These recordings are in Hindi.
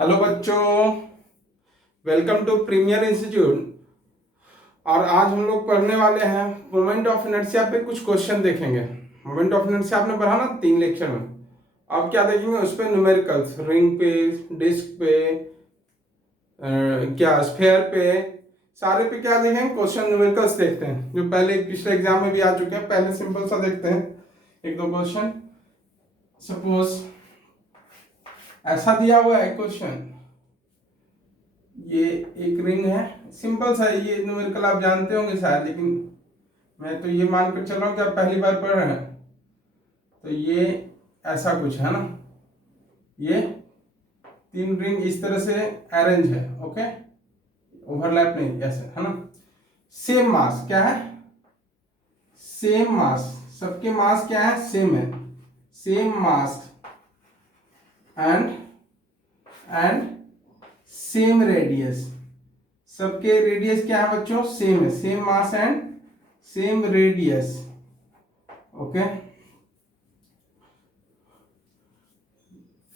हेलो बच्चों, वेलकम टू प्रीमियर इंस्टीट्यूट। और आज हम लोग पढ़ने वाले हैं मोमेंट ऑफ इनर्शिया पे कुछ क्वेश्चन देखेंगे। मोमेंट ऑफ इनर्शिया आपने पढ़ा ना 3 लेक्चर में। अब क्या देखेंगे उस पे न्यूमेरिकल्स, रिंग पे, डिस्क पे, क्या स्फेयर पे, सारे पे क्या देखेंगे क्वेश्चन न्यूमेरिकल्स देखते हैं जो पहले पिछले एग्जाम में भी आ चुके हैं। पहले सिंपल सा देखते हैं एक दो क्वेश्चन। सपोज ऐसा दिया हुआ है क्वेश्चन, ये एक रिंग है, सिंपल सा है, ये न्यूमेरिकल आप जानते होंगे शायद, लेकिन मैं तो ये मान कर चल रहा हूँ कि आप पहली बार पढ़ रहे हैं। तो ये ऐसा कुछ है ना, ये 3 रिंग इस तरह से अरेंज है, ओके, ओवरलैप नहीं, ऐसे है ना। सेम मास क्या है, सेम मास, सबके मास क्या है, सेम है, same mass and and same radius, सबके रेडियस क्या है बच्चों, सेम है, same mass and same radius, okay.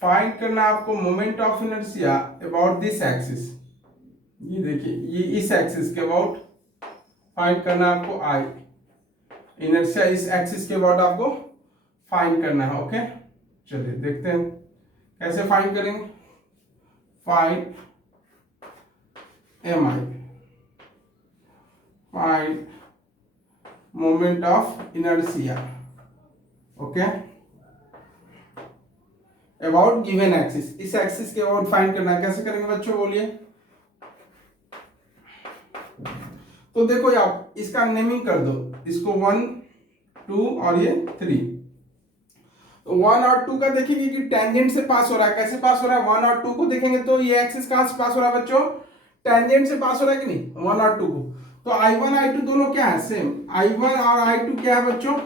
Find करना आपको moment of inertia about this axis. ये देखिए, ये इस एक्सिस के अबाउट फाइंड करना आपको, आई इनर्शिया इस एक्सिस के अबाउट आपको फाइंड करना है, ओके। चलिए देखते हैं कैसे फाइंड करेंगे। Find M I, find moment of inertia, okay, about given axis, इस एक्सिस के अबाउट फाइंड करना है। कैसे करेंगे बच्चों बोलिए। तो देखो आप इसका नेमिंग कर दो, इसको 1 2 और ये 3। तो 1 और 2 का देखेंगे कि टेंजेंट से पास हो रहा है। कैसे पास हो रहा है, 1 और 2 को देखेंगे तो ये एक्सिस कहां से पास हो रहा है बच्चों, टेंजेंट से पास हो रहा है कि नहीं, 1 और 2 को। तो I1 I2 दोनों क्या है, सेम। I1 और I2 क्या है बच्चों,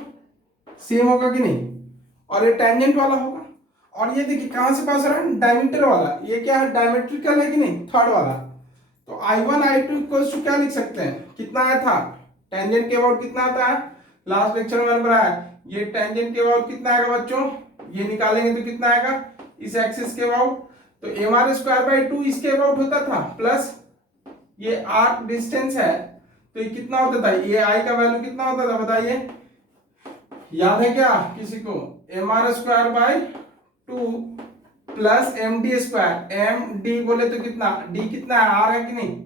सेम होगा कि नहीं, और ये टेंजेंट वाला होगा। और ये देखिए कहां से पास हो रहा है, डायमीटर वाला, ये क्या है, डायमेट्रिकल है कि नहीं, थर्ड वाला। तो I1 I2 इक्वल्स टू क्या लिख सकते हैं, कितना आया था, टेंजेंट के अबाउट कितना आता है, लास्ट लेक्चर में मैंने बताया, ये टेंजेंट के अबाउट कितना आएगा बच्चों, ये निकालेंगे तो कितना आएगा इस एक्सिस के अबाउट। तो mr²/2 इसके अबाउट होता था, प्लस ये आर्क डिस्टेंस है, तो ये कितना होता था, ये आई का वैल्यू कितना होता था बताइए, याद है क्या किसी को, mr²/2 plus md²। M D बोले तो कितना, डी कितना है, आर है कि नहीं,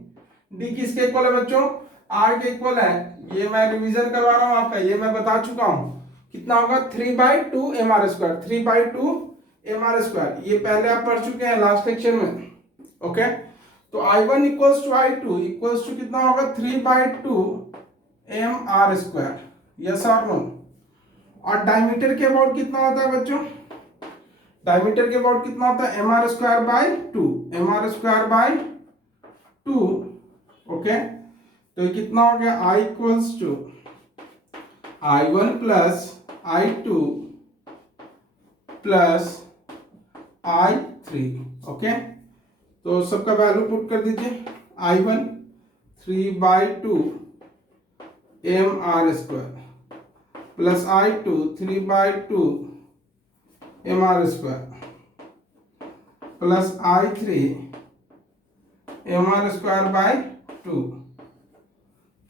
डी किसके इक्वल है बच्चों, आर के इक्वल है। ये मैं रिवीजन करवा रहा हूं आपका, ये मैं बता चुका हूं, कितना होगा 3/2 mr², 3/2 mr², ये पहले आप पढ़ चुके हैं लास्ट लेक्चर में, ओके। तो I1 equals to I2 equals to कितना होगा 3/2 mr², यस और नो। और डायमीटर के अबाउट कितना होता है बच्चों, डायमीटर के अबाउट कितना होता है, mr²/2, mr²/2, ओके। तो ये कितना हो गया, I equals to I1 plus I2 plus I3, okay. तो सबका वैल्यू पुट कर दीजिए, I1 3/2 mr² plus I2 3/2 mr² plus I3 mr²/2,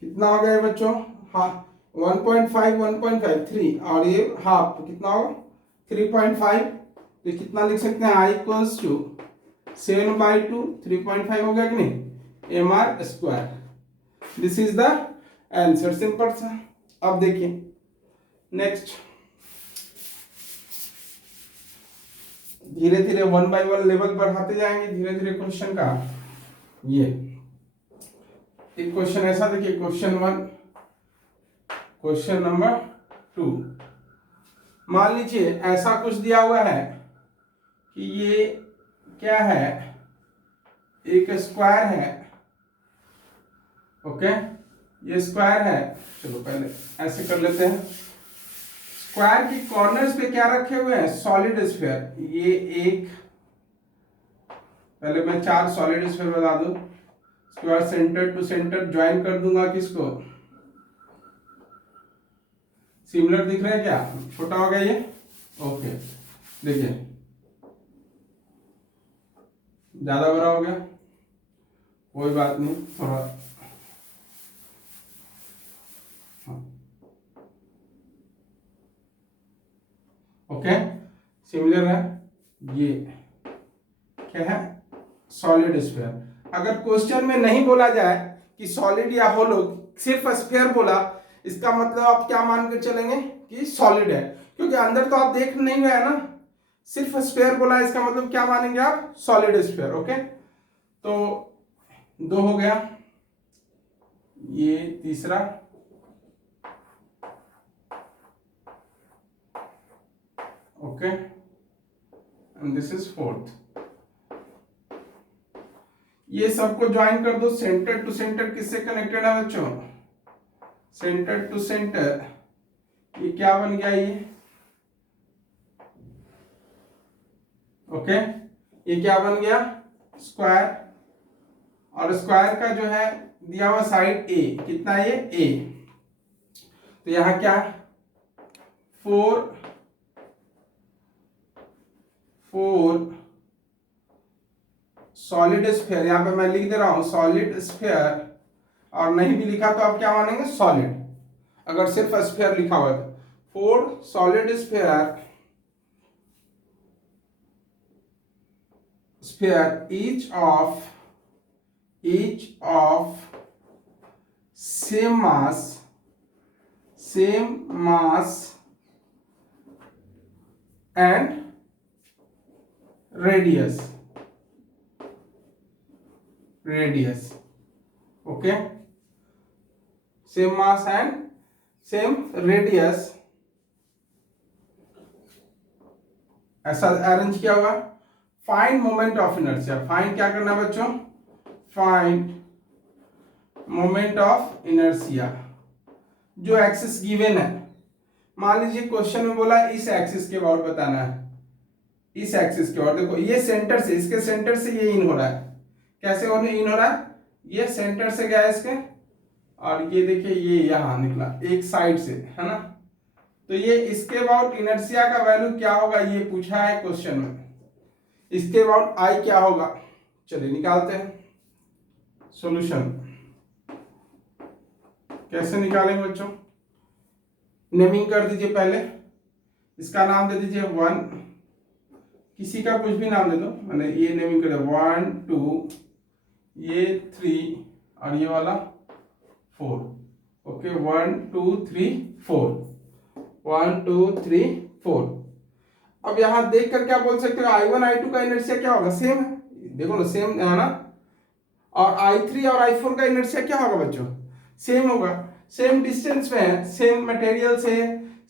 कितना हो गया बच्चों, हाँ 1.5 1.5 3, और ये हाफ कितना होगा 3.5। तो कितना लिख सकते हैं, I इक्वल्स टू 7/2, 3.5 हो गया कि नहीं, mr²। This is the answer, simple सा। अब देखिए नेक्स्ट, धीरे धीरे 1 बाय 1 लेवल बढ़ाते जाएंगे धीरे धीरे क्वेश्चन का। ये एक क्वेश्चन ऐसा देखिए, क्वेश्चन 1, क्वेश्चन नंबर 2। मान लीजिए ऐसा कुछ दिया हुआ है कि ये क्या है, एक स्क्वायर है, ओके, ये स्क्वायर है। चलो पहले ऐसे कर लेते हैं, स्क्वायर की कॉर्नर्स पे क्या रखे हुए हैं, सॉलिड स्फीयर। ये एक, पहले मैं 4 सॉलिड स्फीयर बता दूं, उसके बाद सेंटर टू सेंटर ज्वाइन कर दूंगा किसको, सिमिलर दिख रहे हैं क्या, छोटा हो गया ये, ओके। देखिए ज्यादा बड़ा हो गया, कोई बात नहीं, थोड़ा ओके सिमिलर है। ये क्या है, सॉलिड स्फीयर। अगर क्वेश्चन में नहीं बोला जाए कि सॉलिड या होलो, सिर्फ स्फीयर बोला, इसका मतलब आप क्या मान के चलेंगे कि सॉलिड है, क्योंकि अंदर तो आप देख नहीं रहे ना, सिर्फ स्फीयर बोला, इसका मतलब क्या मानेंगे आप, सॉलिड स्फीयर। ओके, तो 2 हो गया, ये तीसरा, okay, and this is 4th। ये सबको ज्वाइन कर दो, सेंटर टू सेंटर किससे कनेक्टेड है बच्चों, सेंटर टू सेंटर, ये क्या बन गया ये, ओके, ये क्या बन गया, स्क्वायर, और स्क्वायर का जो है दिया हुआ साइड ए, कितना ये ए, तो यहां क्या 4 सॉलिड स्फीयर, यहां पे मैं लिख दे रहा हूं सॉलिड स्फीयर, और नहीं भी लिखा तो आप क्या मानेंगे, सॉलिड, अगर सिर्फ स्फीयर लिखा हुआ तो 4 solid sphere each of same mass and radius, okay, same mass and same radius, ऐसा अरेंज किया हुआ। Find moment of inertia, find क्या करना बच्चों, फाइंड मोमेंट ऑफ इनर्शिया, जो एक्सिस गिवन है, मान लीजिए क्वेश्चन में बोला इस एक्सिस के अबाउट बताना है, इस एक्सिस के अबाउट, देखो ये सेंटर से, इसके सेंटर से ये इन हो रहा है, कैसे इन हो रहा है, ये सेंटर से गया इसके, और ये देखिए ये यहां निकला एक साइड से, है ना, तो ये इसके अबाउट इनर्शिया का वैल्यू क्या होगा, ये पूछा है क्वेश्चन में, इसके अबाउट आई क्या होगा, चलिए निकालते हैं सॉल्यूशन। कैसे निकालेंगे बच्चों, नेमिंग कर दीजिए पहले, इसका नाम दे दीजिए 1, किसी का कुछ भी नाम दे दो, मैंने ये नेमिंग कर दिया 1 2, ये 3, और ये वाला 4, ओके 1 2 3 4, 1 2 3 4। अब यहां देखकर क्या बोल सकते हो, I1 I2 का इनर्शिया क्या होगा, सेम है, देखो ना सेम है ना, और I3 और I4 का इनर्शिया क्या होगा बच्चों, सेम होगा, सेम डिस्टेंस में है, सेम मटेरियल से,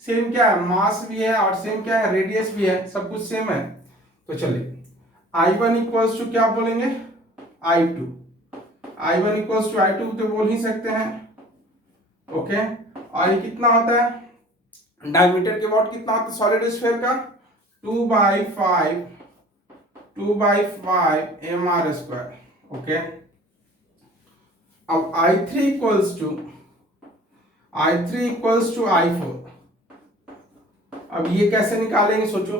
सेम क्या है, मास भी है, और सेम क्या है, रेडियस भी है, सब कुछ सेम है। तो चलिए I1 इक्वल्स टू क्या बोलेंगे, I2, I1 equals to I2 तो बोल ही सकते हैं, ओके, और ये कितना होता है, डायमीटर के अबाउट कितना होता है सॉलिड स्फीयर का, 2/5 mr स्क्वायर, ओके। अब I3 इक्वल्स टू I4, अब ये कैसे निकालेंगे सोचो,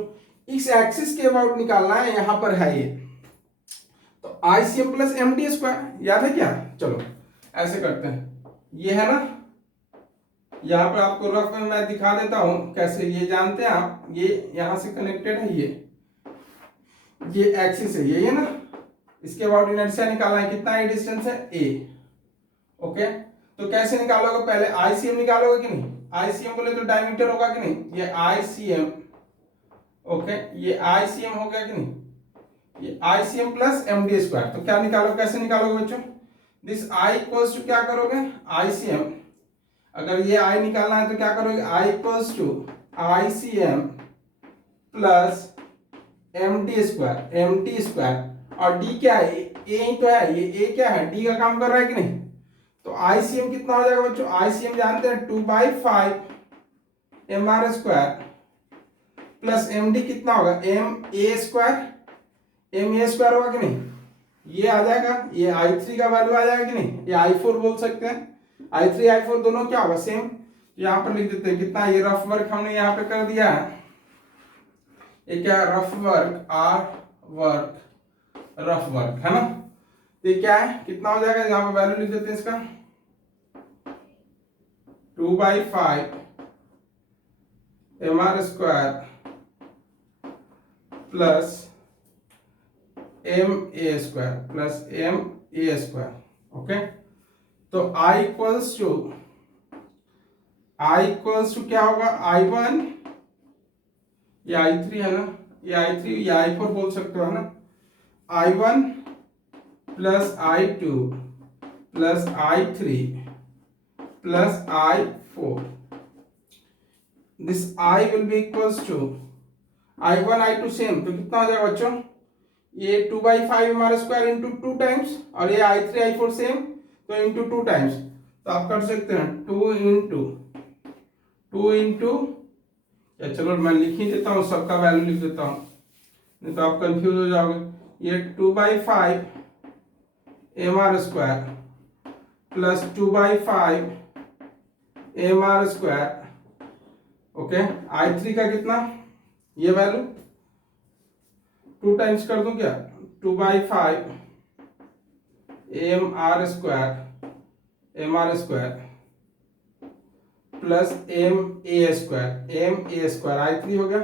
इस एक्सिस के अबाउट निकालना है, यहां पर है ये, तो ICM प्लस MD स्क्वायर, याद है क्या, चलो ऐसे करते हैं, ये है ना, यहां पर आपको रफ में मैं दिखा देता हूं कैसे, ये जानते हैं आप, ये यहां से कनेक्टेड है, ये एक्सिस है, ये ना, इसके अबाउट इनर्शिया निकालना है, कितना ये डिस्टेंस है a, ओके, तो कैसे निकालोगे, पहले ICM निकालोगे कि नहीं, ICM बोले तो डायमीटर होगा कि नहीं, ये ICM, ओके, ये ICM हो गया कि नहीं, ये ICM प्लस MD स्क्वायर, तो क्या निकालो, कैसे निकालोगे बच्चों, दिस I इक्वल्स टू क्या करोगे, ICM, अगर ये I निकालना है तो क्या करोगे, I equals to ICM plus MD square, और D क्या है, A ही तो है, ये A क्या है, D का काम कर रहा है कि नहीं, तो ICM कितना हो जाएगा बच्चों, ICM जानते हैं 2/5 mr स्क्वायर प्लस MD कितना होगा, MA स्क्वायर होगा कि नहीं, ये आ जाएगा, ये I3 का वैल्यू आ जाएगा कि नहीं, ये I4 बोल सकते हैं, I3 I4 दोनों क्या होगा, सेम, यहां पर लिख देते हैं कितना, ये रफ वर्क हमने यहां पे कर दिया है, ये क्या rough work, R work rough work, है ना। तो ये क्या है, कितना हो जाएगा, यहाँ पे वैल्यू लिख देते हैं इसका 2/5 mr² प्लस ma²। ओके, तो I इक्वल्स टू क्या होगा, I1, ये I3 है ना, ये I3 ये I4 बोल सकते हो, है ना। I1 plus I2 plus I3 plus I4, this I will be equals to I1 I2 same, तो कितना हो जाएगा बच्चों, ये 2/5 mr² इंटू 2 टाइम्स, और ये I3 I4 सेम, तो इंटू 2 टाइम्स, तो आप कर सकते हैं 2 इंटू या चलो मैं लिख ही देता हूँ, सबका वैल्यू लिख देता हूँ, नहीं तो आप कंफ्यूज हो जाओगे। ये 2/5 mr² plus 2/5 mr²। Okay, I3 का कितना, ये वैल्यू 2 टाइम्स कर दूं क्या, 2/5 mr² प्लस ma² I3 हो गया,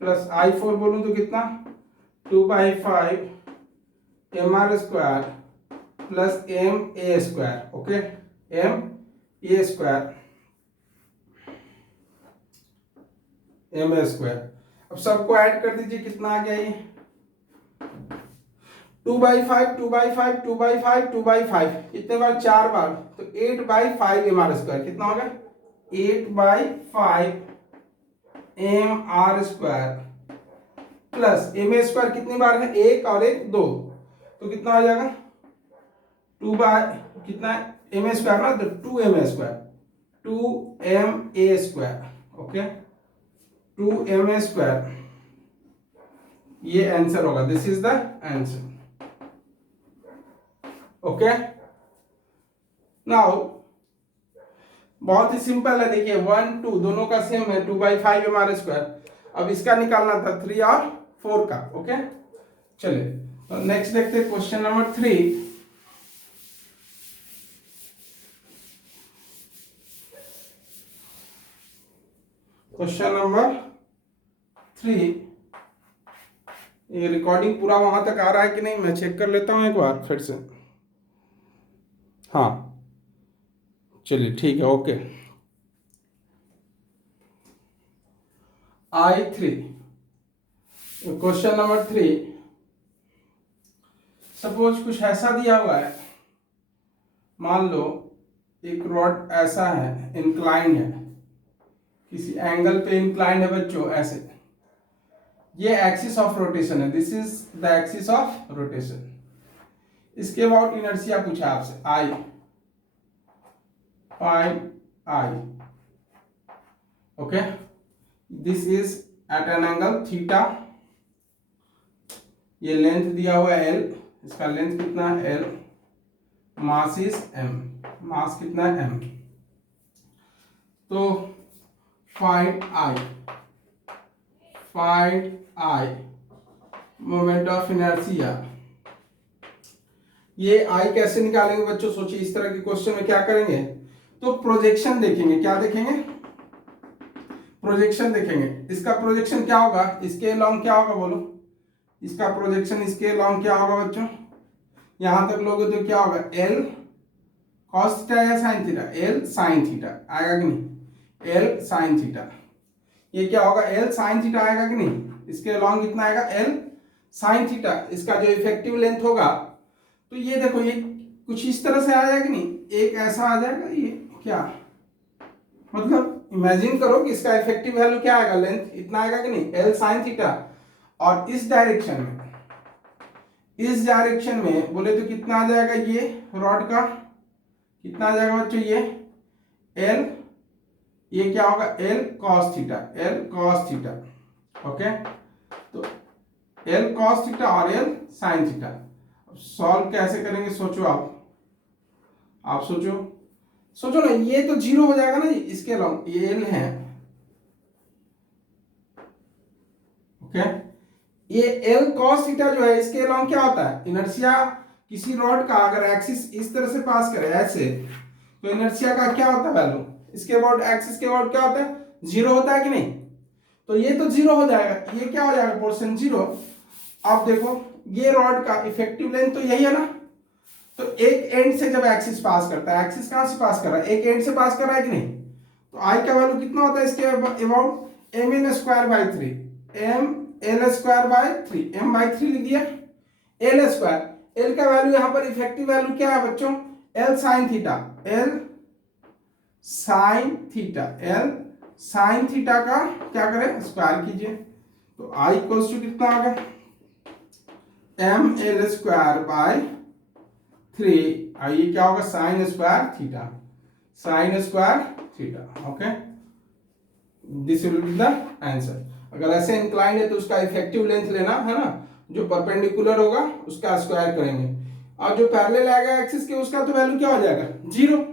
प्लस I4 बोलूं तो कितना 2/5 mr² plus ma²। Okay, ma²। अब सबको ऐड कर दीजिए, कितना आ गया ये 2/5 2/5 2/5 2/5, कितने बार, 4 बार, तो 8/5 mr², कितना हो गया 8/5 mr² प्लस ma² कितनी बार है, 1 और 1 2, तो कितना हो जाएगा 2 बाय कितना ma² ना, तो 2ma², 2ma²। ओके, 2ma², ये आंसर होगा, this is the answer. Okay, now बहुत ही सिंपल है, देखिए 1 2 दोनों का सेम है, 2/5 mr²। अब इसका निकालना था 3 और 4 का। ओके, चलिए तो नेक्स्ट देखते हैं क्वेश्चन नंबर 3। क्वेश्चन नंबर 3, ये रिकॉर्डिंग पूरा वहां तक आ रहा है कि नहीं, मैं चेक कर लेता हूं एक बार फिर से। हाँ चलिए ठीक है, okay. I3, question number 3, suppose कुछ ऐसा दिया हुआ है, मान लो एक रॉड ऐसा है, इंक्लाइंड है, किसी एंगल पे इंक्लाइंड है बच्चों, ऐसे, ये एक्सिस ऑफ रोटेशन है, this is the axis of rotation. इसके अबाउट इनर्शिया पूछा आपसे, I, find I। Okay, this is at an angle theta, ये लेंथ दिया हुआ है L, इसका लेंथ कितना है L, mass is M, mass कितना है M। तो find I moment of inertia. ये I कैसे निकालेंगे बच्चों, सोचिए इस तरह के क्वेश्चन में क्या करेंगे, तो प्रोजेक्शन देखेंगे, क्या देखेंगे, प्रोजेक्शन देखेंगे। इसका प्रोजेक्शन क्या होगा, इसके लॉन्ग क्या होगा बोलो, इसका प्रोजेक्शन इसके लॉन्ग क्या होगा बच्चों, यहां तक लोगे तो क्या होगा, L cos थीटा या sin theta, L sin theta आएगा कि नहीं, L sin थीटा। ये क्या होगा, L sin थीटा आएगा कि नहीं, इसके लॉन्ग कितना आएगा, L sin थीटा। इसका जो इफेक्टिव लेंथ होगा, तो ये देखो ये कुछ इस तरह से आ जाएगा कि नहीं, एक ऐसा आ जाएगा, ये क्या मतलब इमेजिन करो कि इसका इफेक्टिव वैल्यू क्या आएगा, लेंथ इतना आएगा कि नहीं, L sin थीटा। और इस डायरेक्शन में बोले तो कितना आ जाएगा, ये रॉड का कितना आ जाएगा बच्चों, ये L, ये क्या होगा L cos theta, L cos theta. Okay, तो L cos थीटा और L sin थीटा। सॉल्व कैसे करेंगे सोचो, आप सोचो ना, ये तो जीरो हो जाएगा ना, इसके लॉन्ग ये L है। ओके, ये एल कॉस थीटा जो है इसके अलोंग क्या होता है, इनर्शिया किसी रॉड का अगर एक्सिस इस तरह से पास करे ऐसे, तो इनर्शिया का क्या होता है वैल्यू, इसके अबाउट एक्सिस के अबाउट क्या होता है, जीरो होता है कि नहीं। तो ये तो जीरो हो जाएगा, ये क्या हो जाएगा, पोर्शन जीरो। अब देखो ये रॉड का इफेक्टिव लेंथ तो यही है ना, तो एक एंड से जब एक्सिस पास करता है, एक्सिस कहां से पास कर रहा है, एक एंड से पास कर रहा है कि नहीं, तो आई का वैल्यू कितना होता है इसके about M N square by three, M L square by three, M by three लिख दिया, एल स्क्वायर, एल का वैल्यू यहां पर इफेक्टिव वैल्यू क्या है बच्चों, L sine theta, L sine theta, L sine theta का क्या करें, स्क्वायर कीजिए, तो आई इक्वल्स टू कितना आ गया, M L square by three, आइए क्या होगा, sine square theta, sine square theta, okay, this will be the answer. अगर ऐसे इंक्लाइंड है तो उसका इफेक्टिव लेंथ लेना है ना, जो परपेंडिकुलर होगा उसका स्क्वायर करेंगे, और जो पैरेलल आएगा एक्सिस के उसका तो वैल्यू क्या हो जाएगा, जीरो।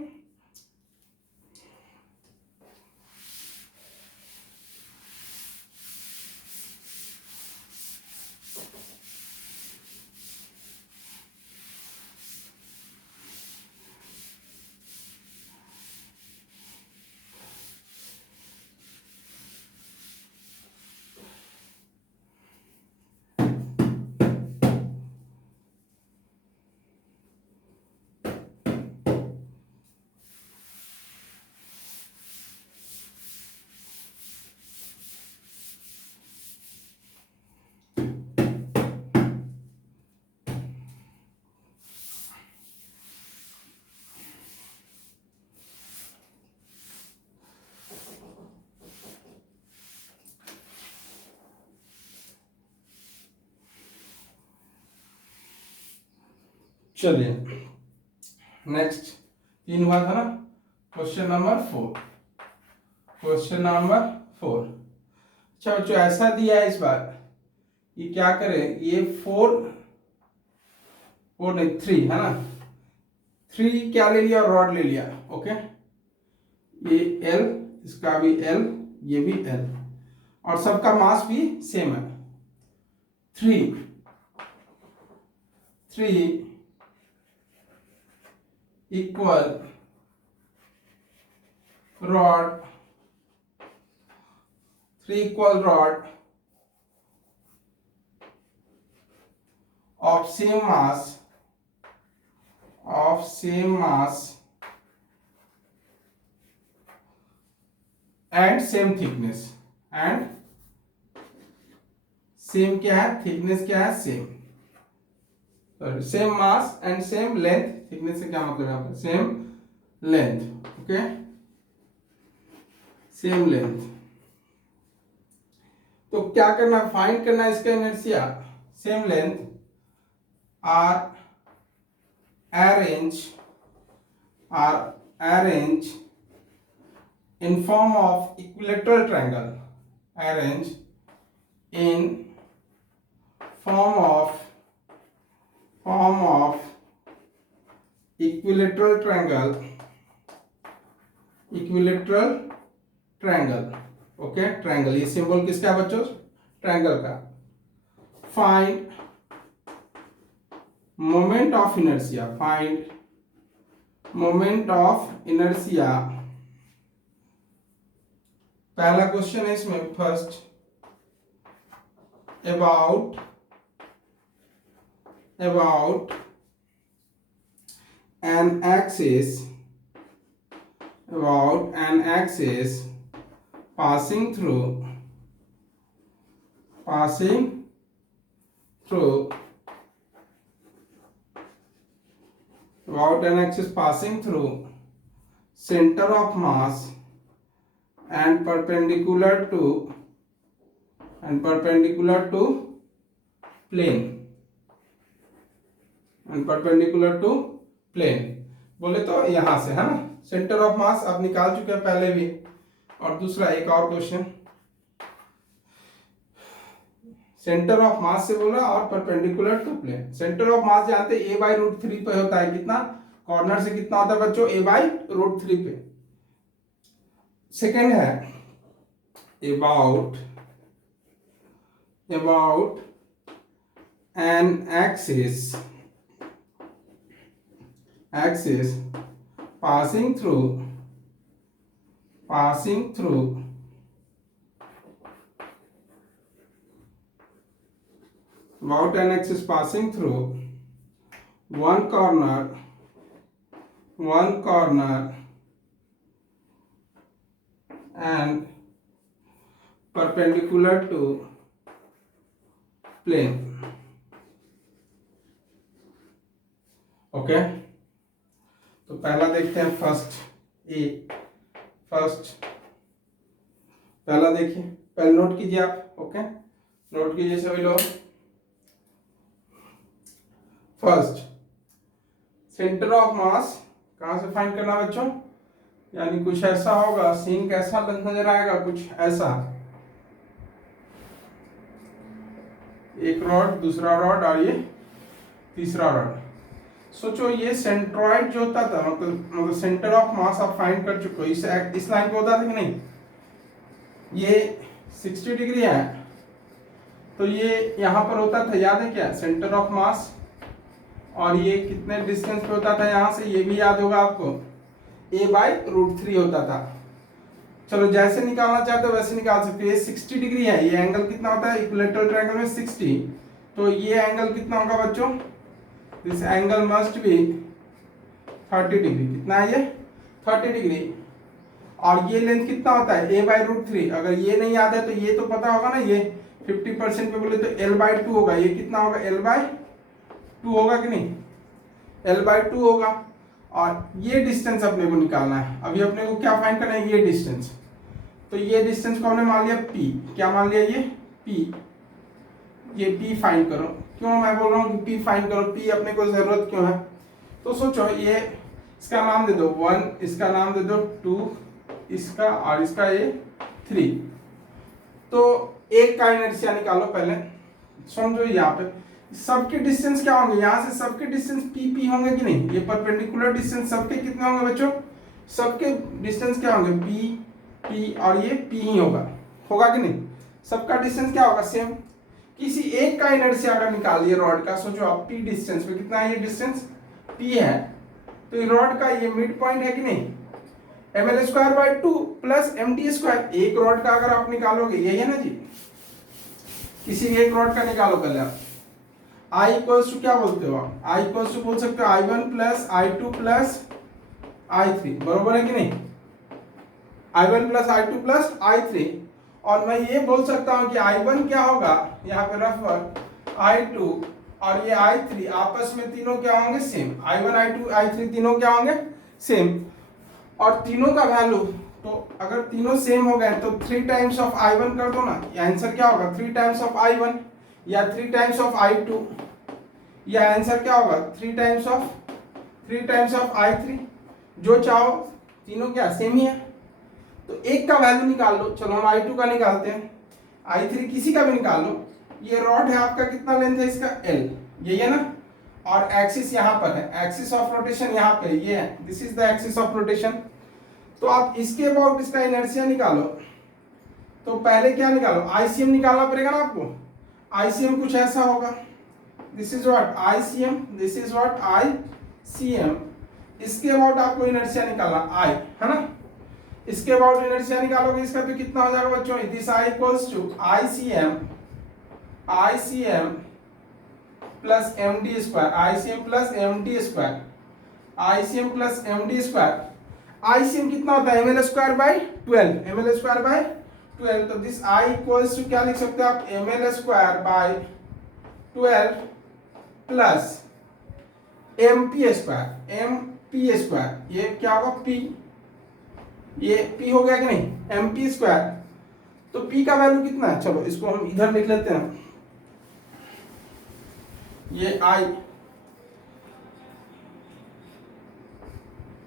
चलिए नेक्स्ट, तीन हुआ था ना, question number four, question number four. अच्छा बच्चों ऐसा दिया है इस बार, ये क्या करें, ये फोर फोर नहीं थ्री है ना, थ्री क्या ले लिया, रॉड ले लिया, ओके, ये एल, इसका भी एल, ये भी एल, और सबका मास भी सेम है, three three equal rod, three equal rod of same mass and same thickness, and same क्या है, thickness क्या है, same, same mass and same length, thickness से क्या मतलब यहाँ पर, same length, okay, same length। तो क्या करना है, फाइंड करना है इसका inertia, same length are arrange in form of equilateral triangle, arrange in form of equilateral triangle, okay, triangle, ये सिंबल किसका है बच्चों, ट्रायंगल का। Find moment of inertia, find moment of inertia, पहला क्वेश्चन है इसमें first, about an axis, passing through about an axis passing through center of mass and perpendicular to plane, बोले तो यहां से है ना, सेंटर ऑफ मास आप निकाल चुके हैं पहले भी। और दूसरा एक और क्वेश्चन, सेंटर ऑफ मास से बोल रहा और perpendicular to plane. Centre of mass जानते हैं a/√3 पे होता है, कितना, कॉर्नर से कितना होता है बच्चों, a/√3 पे। सेकेंड है about an axis passing through about an axis passing through one corner and perpendicular to plane. Okay, तो पहला देखते हैं फर्स्ट पहला देखिए, पहले नोट कीजिए आप। ओके, नोट कीजिए सभी लोग। फर्स्ट, सेंटर ऑफ मास कहां से फाइंड करना बच्चों? यानी कुछ ऐसा होगा, सीन कैसा नजर आएगा, कुछ ऐसा, एक रॉड, दूसरा रॉड और ये तीसरा रॉड। सोचो ये सेंट्रॉइड जो होता था, मतलब सेंटर ऑफ मास आप फाइंड कर चुके हो, इस लाइन पे होता था कि नहीं? ये 60 डिग्री है, तो ये यहां पर होता था, याद है क्या? सेंटर ऑफ मास। और ये कितने डिस्टेंस पे होता था यहां से, ये भी याद होगा आपको, a/√3 होता था। चलो जैसे निकालना चाहते हो वैसे निकाल सकते हो। ये 60 डिग्री है, ये एंगल कितना होता है इक्विलेटरल ट्रायंगल में? 60। तो ये एंगल कितना होगा बच्चों? This angle must be 30 degree. कितना है ये? 30 डिग्री। और ये लेंथ कितना होता है? a/√3। अगर ये नहीं याद है तो ये तो पता होगा ना, ये 50% पे बोले तो l/2 होगा। ये कितना होगा? l/2 होगा कि नहीं? l/2 होगा। और ये डिस्टेंस अपने को निकालना है। अभी अपने को क्या फाइंड करना है? ये डिस्टेंस। तो ये डिस्टेंस को हमने मान लिया p। क्या मान लिया? ये p। ये p फाइंड करो। क्यों मैं बोल रहा हूँ कि p फाइंड करो? p अपने को जरूरत क्यों है? तो सोचो, ये इसका नाम दे दो 1, इसका नाम दे दो 2, इसका और इसका ये 3। तो एक का इनर्शिया निकालो पहले। समझो यहाँ पे सबके डिस्टेंस क्या होंगे? यहाँ से सबके डिस्टेंस p होंगे कि नहीं? ये परपेंडिकुलर डिस्टेंस सबके कितने होंगे बच्चों? सबके डिस्टेंस क्या होंगे? p और ये p ही होगा कि नहीं? सबका डिस्टेंस क्या होगा? सेम। किसी एक का इनर्शिया अगर निकालिए रॉड का, सोचो आप p डिस्टेंस पे, कितना है ये डिस्टेंस? p है। तो ये रॉड का ये मिड पॉइंट है कि नहीं? ml²/2 plus mt²। एक रॉड का अगर आप निकालोगे, यही है ना जी, किसी एक रॉड का निकालो पहले आप। I इक्वल्स टू क्या बोलते हो आप? I इक्वल्स टू बोल सकते हो I1 plus I2 plus I3। बरोबर है कि नहीं? I1 plus I2 plus I3। और मैं ये बोल सकता हूं कि I1 क्या होगा, यहाँ पे रफ वर्क, I2 और ये I3 आपस में तीनों क्या होंगे? सेम। I1 I2 I3 तीनों क्या होंगे? सेम। और तीनों का वैल्यू, तो अगर तीनों सेम हो गए तो 3 टाइम्स ऑफ I1 कर दो ना। आंसर क्या होगा? 3 टाइम्स ऑफ I1 या 3 टाइम्स ऑफ I2, या आंसर क्या होगा? 3 टाइम्स ऑफ I3। जो चाहो, तीनों क्या सेम ही है। तो एक का वैल्यू निकाल लो। चलो हम I2 का निकालते हैं, I3 किसी का भी निकाल लो। ये रॉड है आपका, कितना लेंथ है इसका? L, यही है ना? और एक्सिस यहाँ पर है, एक्सिस ऑफ रोटेशन यहाँ पे ये है, this is the axis of rotation. तो आप इसके अबाउट इसका इनर्शिया निकालो। तो पहले क्या निकालो? ICM निकालना पड़ेगा ना आपको। ICM कुछ ऐसा होगा, this is what ICM, this is what ICM। इसके अबाउट आपको इनर्शिया निकालना I, है ना? इसके अबाउट इनर्शिया निकालोगे, इसका तो कितना हो जाएगा बच्चों? This I equals to ICM plus md², ICM plus md², ICM plus md²। ICM कितना होता है? ml²/12, ml²/12। तो दिस I इक्वल्स टू क्या लिख सकते हो आप? ml²/12 plus mp²। ये क्या होगा? p। ये p हो गया कि नहीं? mp²। तो p का वैल्यू कितना है? चलो इसको हम इधर लिख लेते हैं, ये I।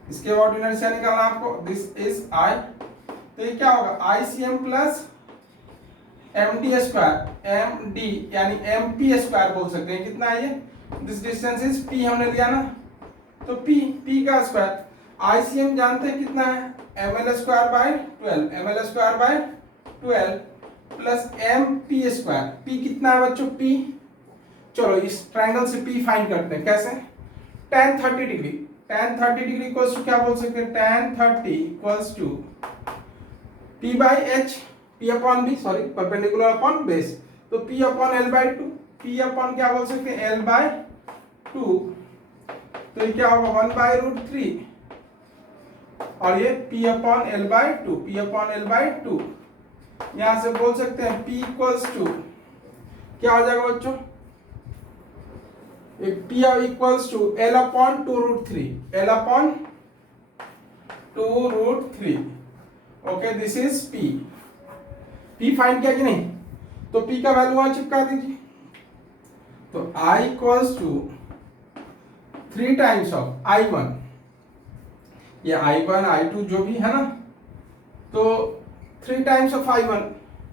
इसके बाद इनर्शिया निकालना आपको, दिस इज I। तो ये क्या होगा? ICM प्लस md² यानी mp² बोल सकते हैं। कितना है ये? दिस डिस्टेंस इज p हमने लिया ना, तो p का स्क्वायर। ICM जानते हैं कितना है? ml²/12 plus mp²। p कितना है बच्चों? p चलो इस ट्राइंगल से P फाइंड करते हैं। कैसे? tan 30 degree, tan 30 degree equals to क्या बोल सकते हैं? tan 30 equals to P by H, P upon B, sorry perpendicular upon base, तो P upon L by 2, P upon क्या बोल सकते हैं? L बाई 2, तो ये क्या होगा? 1 बाई रूट 3, और ये P upon L by 2, P upon L by 2, यहां से बोल सकते हैं P इक्वल्स टू क्या हो जाएगा बच्चों? P equals to L upon 2 root 3, L upon 2 root 3, okay this is P। P find किया कि नहीं? तो P का वैल्यू वहां चिपका दीजिए, तो I equals to 3 times of I1, ये I1 I2 जो भी है ना, तो 3 टाइम्स ऑफ I1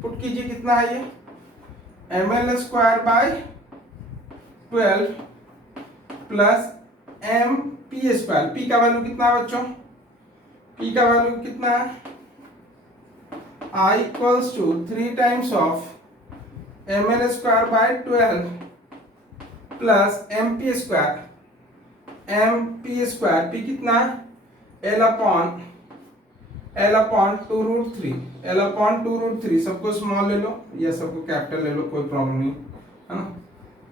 पुट कीजिए, कितना है ये? ml square by 12 plus mp square. P का वैल्यू कितना है बच्चों? P का वैल्यू कितना है? I equals to 3 times of ml square by 12 plus mp square, mp square P कितना है? L upon 2 root 3, L upon 2 root 3, सबको स्मॉल ले लो या सबको कैपिटल ले लो, कोई प्रॉब्लम नहीं है ना।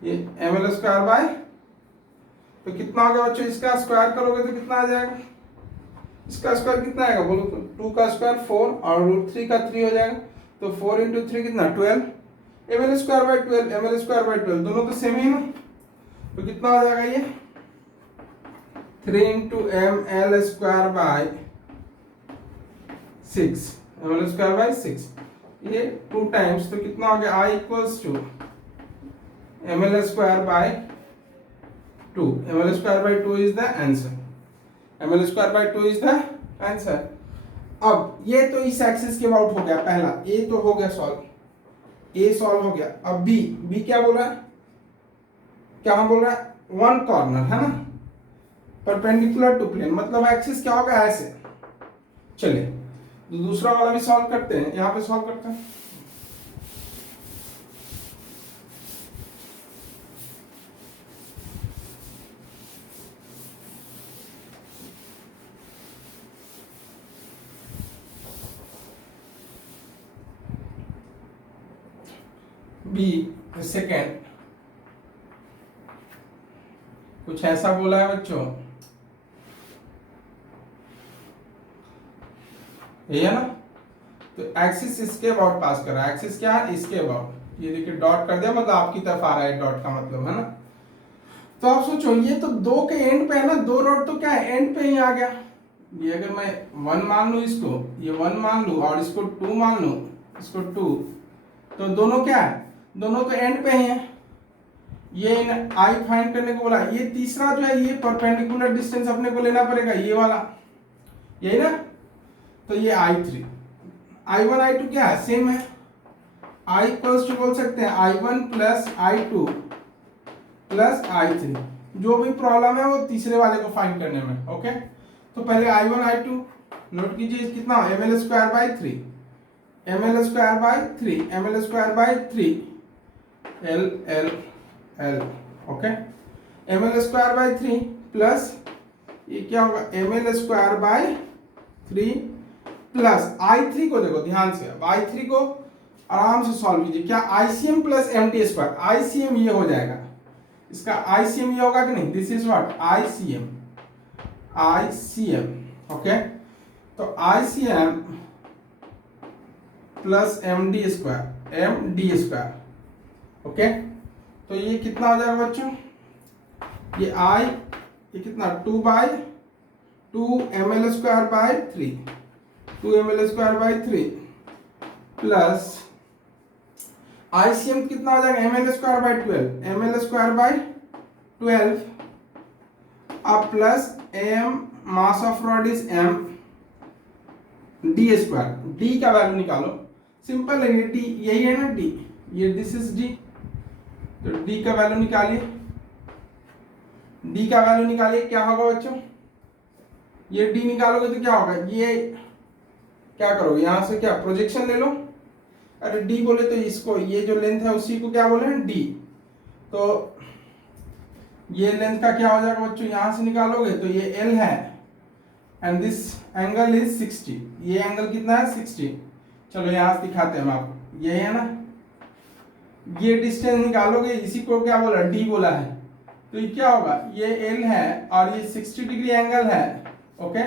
ये ml स्क्वायर बाय, तो कितना हो गया बच्चों? इसका स्क्वायर करोगे तो कितना आ जाएगा? इसका स्क्वायर कितना आएगा बोलो तो? 2 का स्क्वायर 4 और रूट 3 का 3 हो जाएगा, तो 4 इंटू 3 कितना? 12, ml square by 12, ml square by 12 दोनों तो सेम ही है ना, तो कितना हो जाएगा ये? 3 into ml square by 6, ml square by 6, ये 2 टाइम्स, तो कितना हो गया? I equals to ml square by 2, ml square by 2 is the answer, ml square by 2 is the answer. अब ये तो इस एक्सिस के अबाउट हो गया पहला, A तो हो गया सॉल्व, A सॉल्व हो गया। अब B क्या बोल रहा है? क्या बोल रहा है? वन कॉर्नर है ना, परपेंडिकुलर टू प्लेन, मतलब एक्सिस क्या होगा? ऐसे। चलिए तो दूसरा वाला भी सॉल्व करते हैं, यहां पे सॉल्व करते हैं। B सेकेंड कुछ ऐसा बोला है बच्चों, ये है ना, तो एक्सिस इसके अबाउट पास कर रहा है, एक्सिस क्या है? इसके अबाउट, ये देखिए डॉट कर दिया, मतलब आपकी तरफ आ रहा है डॉट का मतलब, है ना। तो आप सोचो ये तो 2 के एंड पे है ना, 2 डॉट तो क्या है? एंड पे ही आ गया। ये अगर मैं 1 मान लू इसको, ये 1 मान लू और इसको 2 मान लू, इसको 2, तो दोनों क्या है? दोनों तो एंड पे ही है। ये I फाइंड करने को बोला, ये तीसरा जो है ये परपेंडिकुलर डिस्टेंस अपने को लेना पड़ेगा, ये वाला, यही ना, तो ये I3, I1 I2 क्या है? सेम है। I इक्वल्स टू बोल सकते हैं I1 plus I2 plus I3, जो भी प्रॉब्लम है वो तीसरे वाले को फाइंड करने में, ओके। तो पहले I1 I2 नोट कीजिए, कितना? ml square by 3, ml square by 3, ml square by 3, L L L, okay, ml square by 3 plus ये क्या होगा? ml square by 3 plus I3 को देखो ध्यान से, अब I3 को आराम से सॉल्व कीजिए। क्या? ICM plus MT square, ICM ये हो जाएगा, इसका ICM ये होगा कि नहीं? This is what? ICM, okay, तो ICM plus MD square, okay, तो ये कितना हो जाएगा बच्चों? ये ये कितना? 2 by 2 ml square by 3, 2 ml square by 3 plus ICM कितना हो जाएगा? ml square by 12, ml square by 12, अब plus m mass of rod is m, d square, d का वैल्यू निकालो, सिंपल है, ये d यही है ना, d, ये दिस इज d, तो d का वैल्यू निकालिए, d का वैल्यू निकालिए, क्या होगा बच्चों? ये d निकालोगे तो क्या होगा? ये क्या करोगे? यहां से क्या प्रोजेक्शन ले लो, अरे d बोले तो इसको, ये जो लेंथ है उसी को क्या बोले हैं? d, तो ये लेंथ का क्या हो जाएगा बच्चों, यहां से निकालोगे तो ये एल है एंड दिस एंगल इज 60, ये एंगल कितना है 60। चलो यहां से दिखाते हैं हम आपको, ये है ना, ये डिस्टेंस निकालोगे, इसी को क्या बोला डी बोला है, तो ये क्या होगा, ये एल है और ये 60 डिग्री एंगल है। ओके,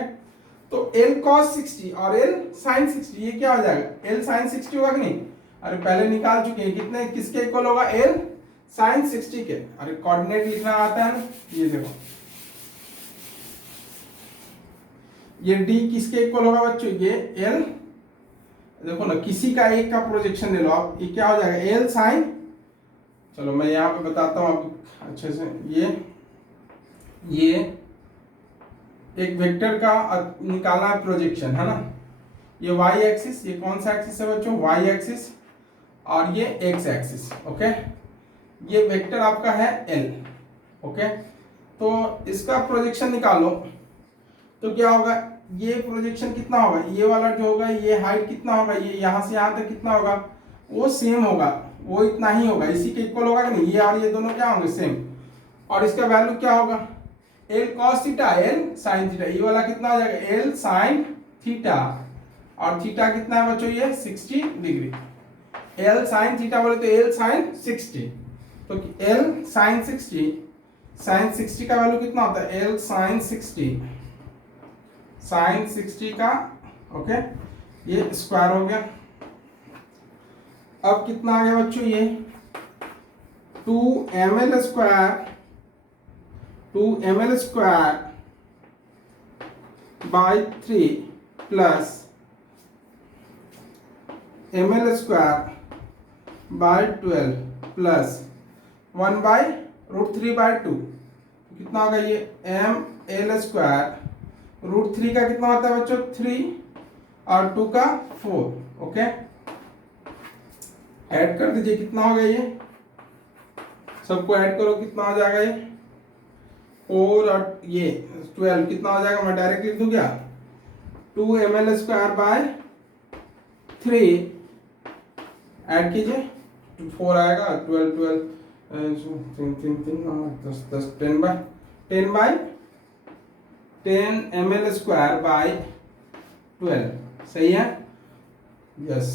तो एल cos 60 और एल sin 60, ये क्या हो जाएगा, एल sin 60 होगा कि नहीं, अरे पहले निकाल चुके हैं, कितने किसके इक्वल होगा, एल sin 60 के। अरे कोऑर्डिनेट लिखना आता है ना, ये देखो ये डी किसके इक्वल होगा बच्चों, ये एल, देखो ना किसी का एक का प्रोजेक्शन ले लो आप, ये क्या हो जाएगा एल साइन, चलो मैं यहाँ पे बताता हूँ आपको अच्छे से, ये एक वेक्टर का निकालना है प्रोजेक्शन, है ना, ये वाई एक्सिस, ये कौन सा एक्सिस है बच्चों, वाई एक्सिस, और ये एक्स एक्सिस। ओके, ये वेक्टर आपका है एल। ओके, तो इसका प्रोजेक्शन निकालो तो क्या होगा, ये प्रोजेक्शन कितना होगा, ये वाला जो होगा, ये हाइट कितना होगा, ये यहां से यहां तक कितना होगा, वो सेम होगा, वो इतना ही होगा, इसी के इक्वल होगा कि नहीं, ये और ये दोनों क्या होंगे सेम, और इसका वैल्यू क्या होगा, L cos theta L sin theta, ये वाला कितना हो जाएगा एल sin थीटा, और थीटा कितना है बच्चों, ये 60 डिग्री, एल sin थीटा बोले तो एल sin 60, तो एल sin 60, sin 60 का वैल्यू कितना होता है, एल sin 60, sin 60 का ओके, ये स्क्वायर हो गया। अब कितना आ गया बच्चों, ये 2ml square, 2ml square by 3 plus ml square by 12 plus 1 by √3 by 2, कितना होगा ये ml स्क्वायर, √3 का कितना होता है बच्चों 3 और 2 का 4। ओके, ऐड कर दीजिए, कितना हो गया ये, सबको ऐड करो, कितना हो जाएगा ये 4 और ये 12, कितना हो जाएगा, मैं डायरेक्ट लिख दूं क्या, 2ml स्क्वायर बाय 3 ऐड कीजिए, 4 आएगा, 12 10 बाय 10 ml स्क्वायर बाय 12, सही है, yes,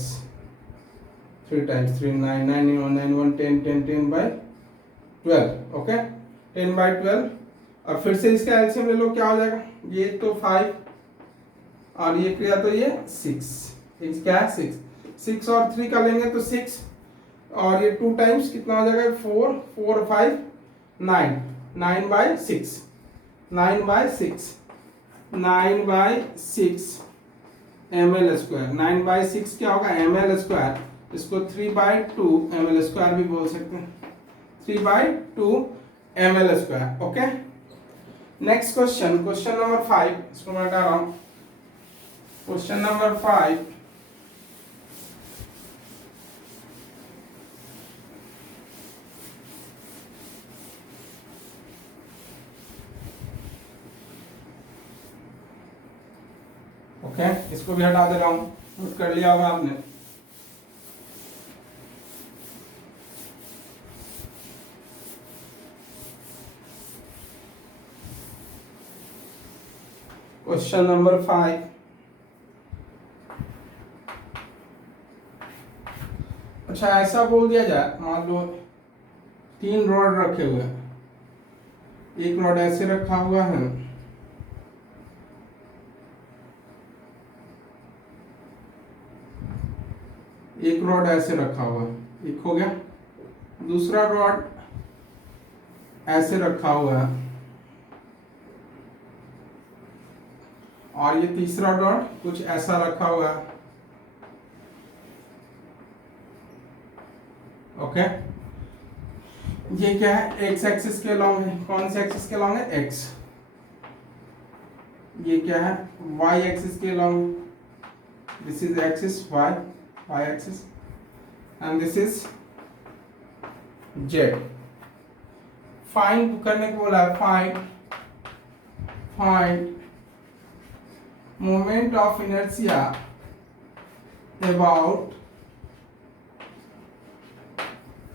3 times 3 9 9 9 1 10 by 12। Okay, 10 by 12, और फिर से इसका एलसीएम ले लो, क्या हो जाएगा, ये तो 5 और ये किया तो ये 6, क्या है 6 और 3 का लेंगे तो 6, और ये 2 टाइम्स कितना हो जाएगा 4 4 5 9 9 by 6 9 by 6 9 by 6 ml square, 9 by 6 क्या होगा ml स्क्वायर, इसको 3 बाय 2 ml स्क्वायर भी बोल सकते हैं, 3 by 2 ml square. Okay, next question, question number 5, इसको मैं हटा रहा हूं, क्वेश्चन नंबर 5, ओके, इसको भी हटा दे रहा हूं, नोट कर लिया होगा आपने। क्वेश्चन नंबर 5, अच्छा ऐसा बोल दिया जाए, मान लो 3 रॉड रखे हुए हैं, एक रॉड ऐसे रखा हुआ है, एक रॉड ऐसे रखा हुआ है, एक हो गया, दूसरा रॉड ऐसे रखा हुआ है, और ये तीसरा रॉड कुछ ऐसा रखा हुआ है। ओके, ये क्या है, एक्स एक्सिस के लॉन्ग है, कौन से एक्सिस के लॉन्ग है, एक्स, ये क्या है, वाई एक्सिस के along, this is axis Y axis, and this is Z. Find करने को बोला है, find moment of inertia about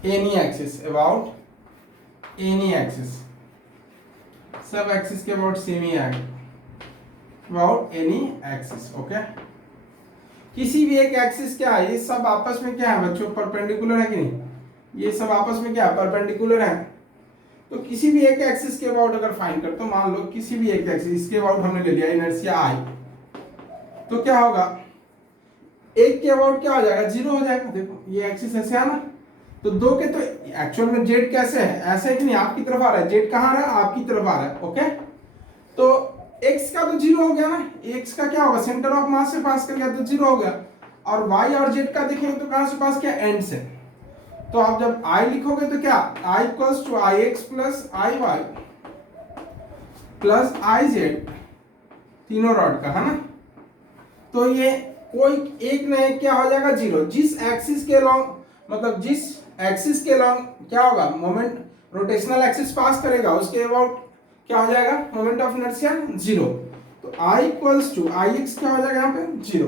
any axis, about any axis, सब एक्सिस के अबाउट सेम ही आएगा, अबाउट एनी एक्सिस। ओके, किसी भी एक एक्सिस क्या है, ये सब आपस में क्या है बच्चों, परपेंडिकुलर है कि नहीं, ये सब आपस में क्या परपेंडिकुलर है। तो किसी भी एक एक्सिस के अबाउट अगर फाइंड करते हो, मान लो किसी भी एक एक्सिस, इसके अबाउट हमने ले लिया इनर्शिया आई, तो क्या होगा, एक के अबाउट क्या हो जाएगा, जीरो हो जाएगा। देखो ये एक्सिस ऐसे है ना, तो दो के तो एक्चुअल में जेड कैसे है, ऐसे है कि नहीं, आपकी तरफ आ रहा है, जेड कहाँ आ रहा है, आपकी तरफ आ रहा है। ओके, तो एक्स का तो जीरो हो गया ना, एक्स का क्या होगा, सेंटर ऑफ मास से पास कर गया तो जीरो हो गया, और वाई और जेड का देखेंगे तो कहां से पास किया, एंड से। तो आप जब आई लिखोगे तो क्या, I equals to I X plus I Y plus I Z, तीनों रॉड का है ना। तो ये कोई एक न एक क्या हो जाएगा, जीरो। जिस एक्सिस के लॉन्ग, मतलब जिस एक्सिस के लॉन्ग क्या होगा, मोमेंट रोटेशनल एक्सिस पास करेगा, उसके अबाउट क्या हो जाएगा, मोमेंट ऑफ इनर्शिया जीरो। तो आई इक्वल्स टू आई एक्स क्या हो जाएगा यहाँ पे, जीरो।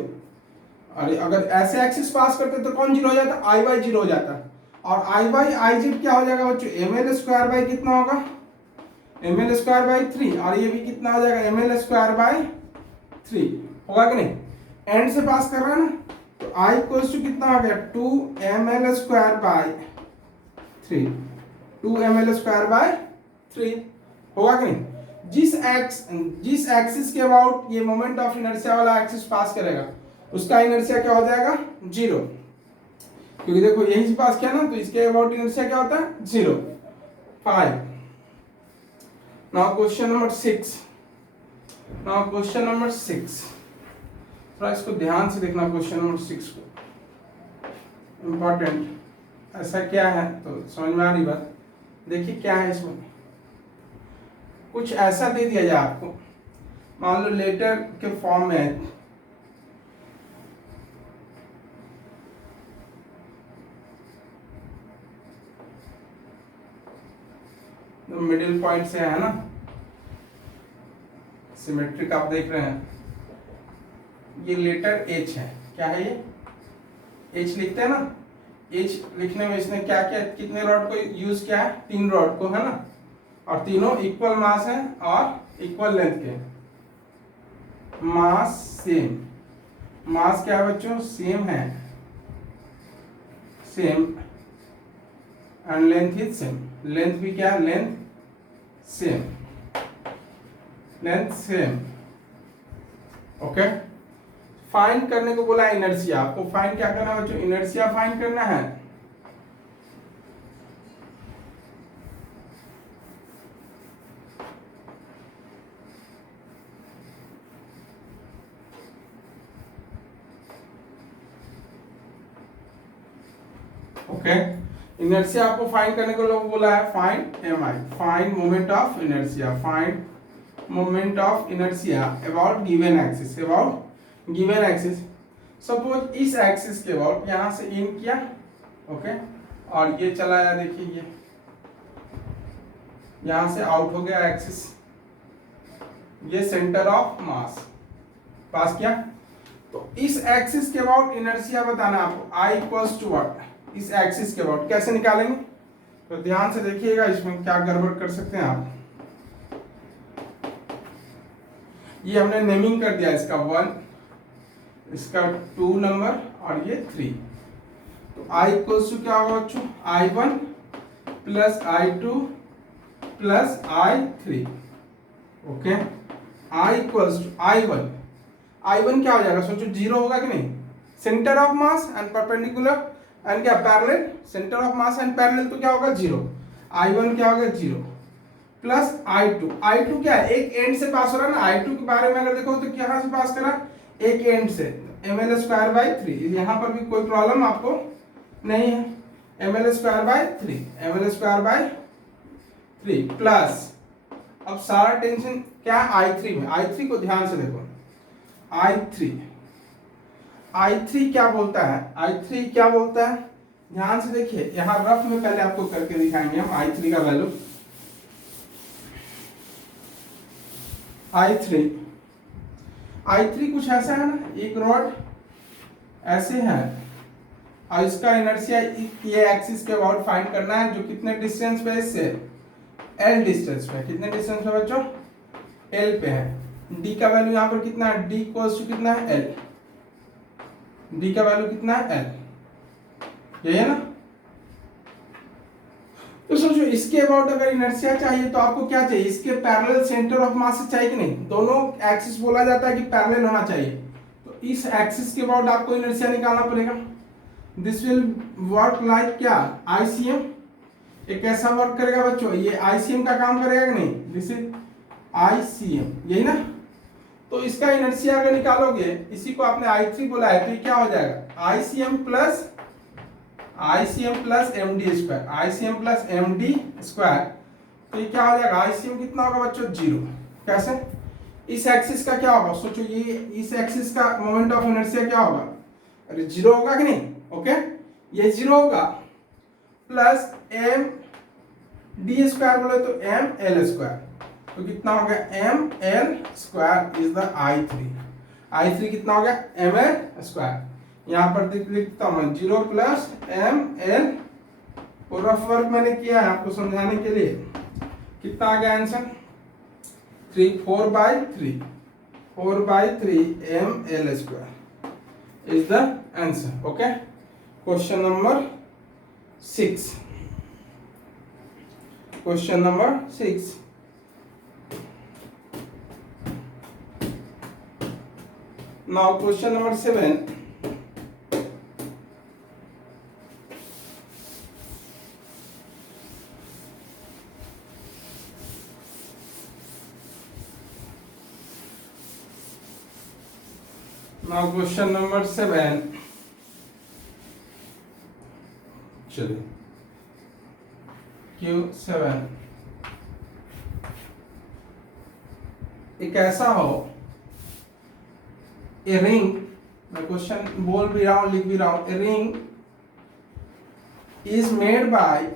अरे अगर ऐसे एक्सिस पास करते तो कौन जीरो हो जाता, आई वाई जीरो हो जाता, और आई वाई आई जेड क्या हो जाएगा बच्चों, एम एल स्क्वायर बाई कितना होगा, एम एल स्क्वायर बाई 3, और ये भी कितना हो जाएगा, एम एल स्क्वायर बाई 3 होगा कि नहीं, एंड से पास कर रहा है ना। तो आई इक्वल्स टू कितना हो गया, 2 ml square by 3, 2 ml square by 3 होगा कि नहीं। जिस एक्सिस के अबाउट ये मोमेंट ऑफ इनर्शिया वाला एक्सिस पास करेगा, उसका इनर्शिया क्या हो जाएगा, जीरो, क्योंकि देखो यही से पास किया ना, तो इसके अबाउट इनर्शिया क्या होता है, zero. 5 now question number 6, now question number 6, थोड़ा इसको ध्यान से देखना, क्वेश्चन नंबर 6 को, इंपॉर्टेंट। ऐसा क्या है तो समझ में आ रही बात, देखिए क्या है इसमें, कुछ ऐसा दे दिया जाए आपको, मान लो लेटर के फॉर्म में है, तो मिडिल पॉइंट से है ना, सिमेट्रिक आप देख रहे हैं, ये लेटर एच है, क्या है ये, एच लिखते हैं ना, एच लिखने में इसने क्या क्या, कितने रॉड को यूज किया है, 3 रॉड को है ना, और तीनों इक्वल मास है और इक्वल लेंथ के, मास सेम, मास क्या है बच्चों, सेम है, same, and length is same, length भी क्या है, length same, length same. Okay, find करने को बोला इनर्शिया, आपको फाइंड क्या करना है बच्चों, इनर्शिया फाइंड करना है। ओके, इनर्शिया आपको फाइंड करने को लोग बोला है, find M I, find moment of inertia, find moment of inertia about given axis, about given axis. Suppose इस एक्सिस के अबाउट यहां से इन किया, ओके, और ये चला आया, देखिए ये यहां से आउट हो गया एक्सिस, ये सेंटर ऑफ मास पास किया। तो इस एक्सिस के अबाउट इनर्शिया बताना है आपको, आई इक्वल्स टू व्हाट, इस एक्सिस के अबाउट कैसे निकालेंगे, तो ध्यान से देखिएगा, इसमें क्या गड़बड़ कर सकते हैं आप। ये हमने नेमिंग कर दिया, इसका 1, इसका 2 नंबर, और ये 3। तो आई इक्वल्स टू क्या होगा बच्चों, I1 plus I2 plus I3। Okay, I equals to I1 क्या हो जाएगा, सोचो जीरो होगा कि नहीं, centre of mass and perpendicular and क्या parallel, centre of mass and parallel, तो क्या होगा जीरो, I1 क्या होगा जीरो, प्लस I2 क्या है, एक एंड से पास हो रहा है ना, I2 के बारे में अगर देखो तो कहां से पास करा, एक एंड से, ml स्क्वायर बाई 3, यहां पर भी कोई प्रॉब्लम आपको नहीं है, ml square by 3, ml square by 3 plus, अब सारा टेंशन क्या है I3 में, I3 को ध्यान से देखो, I3 क्या बोलता है, I3 क्या बोलता है, ध्यान से देखिए, यहां रफ में पहले आपको करके दिखाएंगे हम I3 का वैल्यू। I3 कुछ ऐसा है ना, एक रॉड ऐसे है, और इसका इनर्शिया ये एक्सिस के अबाउट फाइंड करना है, जो कितने डिस्टेंस पे इससे एल डिस्टेंस पे, कितने डिस्टेंस पे बच्चों, एल पे है। डी का वैल्यू यहाँ पर कितना है, डी इक्वल्स टू कितना है, एल, डी का वैल्यू कितना है, एल, यही है ना। तो सोचो इसके अबाउट अगर इनर्शिया चाहिए तो आपको क्या चाहिए, इसके पैरेलल सेंटर ऑफ मास चाहिए कि नहीं, दोनों एक्सिस बोला जाता है कि पैरेलल होना चाहिए, तो इस एक्सिस के अबाउट आपको इनर्शिया निकालना पड़ेगा। दिस विल वर्क लाइक क्या, आईसीएम, एक ऐसा वर्क करेगा बच्चों, ये आईसीएम का काम करेगा कि नहीं, दिस इज आईसीएम, यही ना। तो इसका इनर्शिया अगर निकालोगे, इसी को आपने I3 बोला है, तो ये क्या हो जाएगा, ICM plus M D square, ICM plus M D square, तो ये क्या हो जाएगा, आईसीएम कितना होगा बच्चों, 0। कैसे, इस एक्सिस का क्या होगा, सोचो ये इस एक्सिस का मोमेंट ऑफ इनर्शिया क्या होगा, अरे 0 होगा कि नहीं, ओके, ये 0 होगा, प्लस एम डी स्क्वायर बोले तो एम एल स्क्वायर, तो कितना हो गया, M L square is the I3 कितना हो गया, एम एल स्क्वायर, यहाँ पर लिखता हूं 0 प्लस एम एल, पूरा वर्क मैंने किया है आपको समझाने के लिए, कितना आ गया answer, 4/3 M L square is the answer. Okay, question number 6, question number 6, now question number 7, now question number 7, चलिए Q7, एक ऐसा हो, ए रिंग, मैं क्वेश्चन बोल भी रहा हूं लिख भी रहा हूं, a ring is made by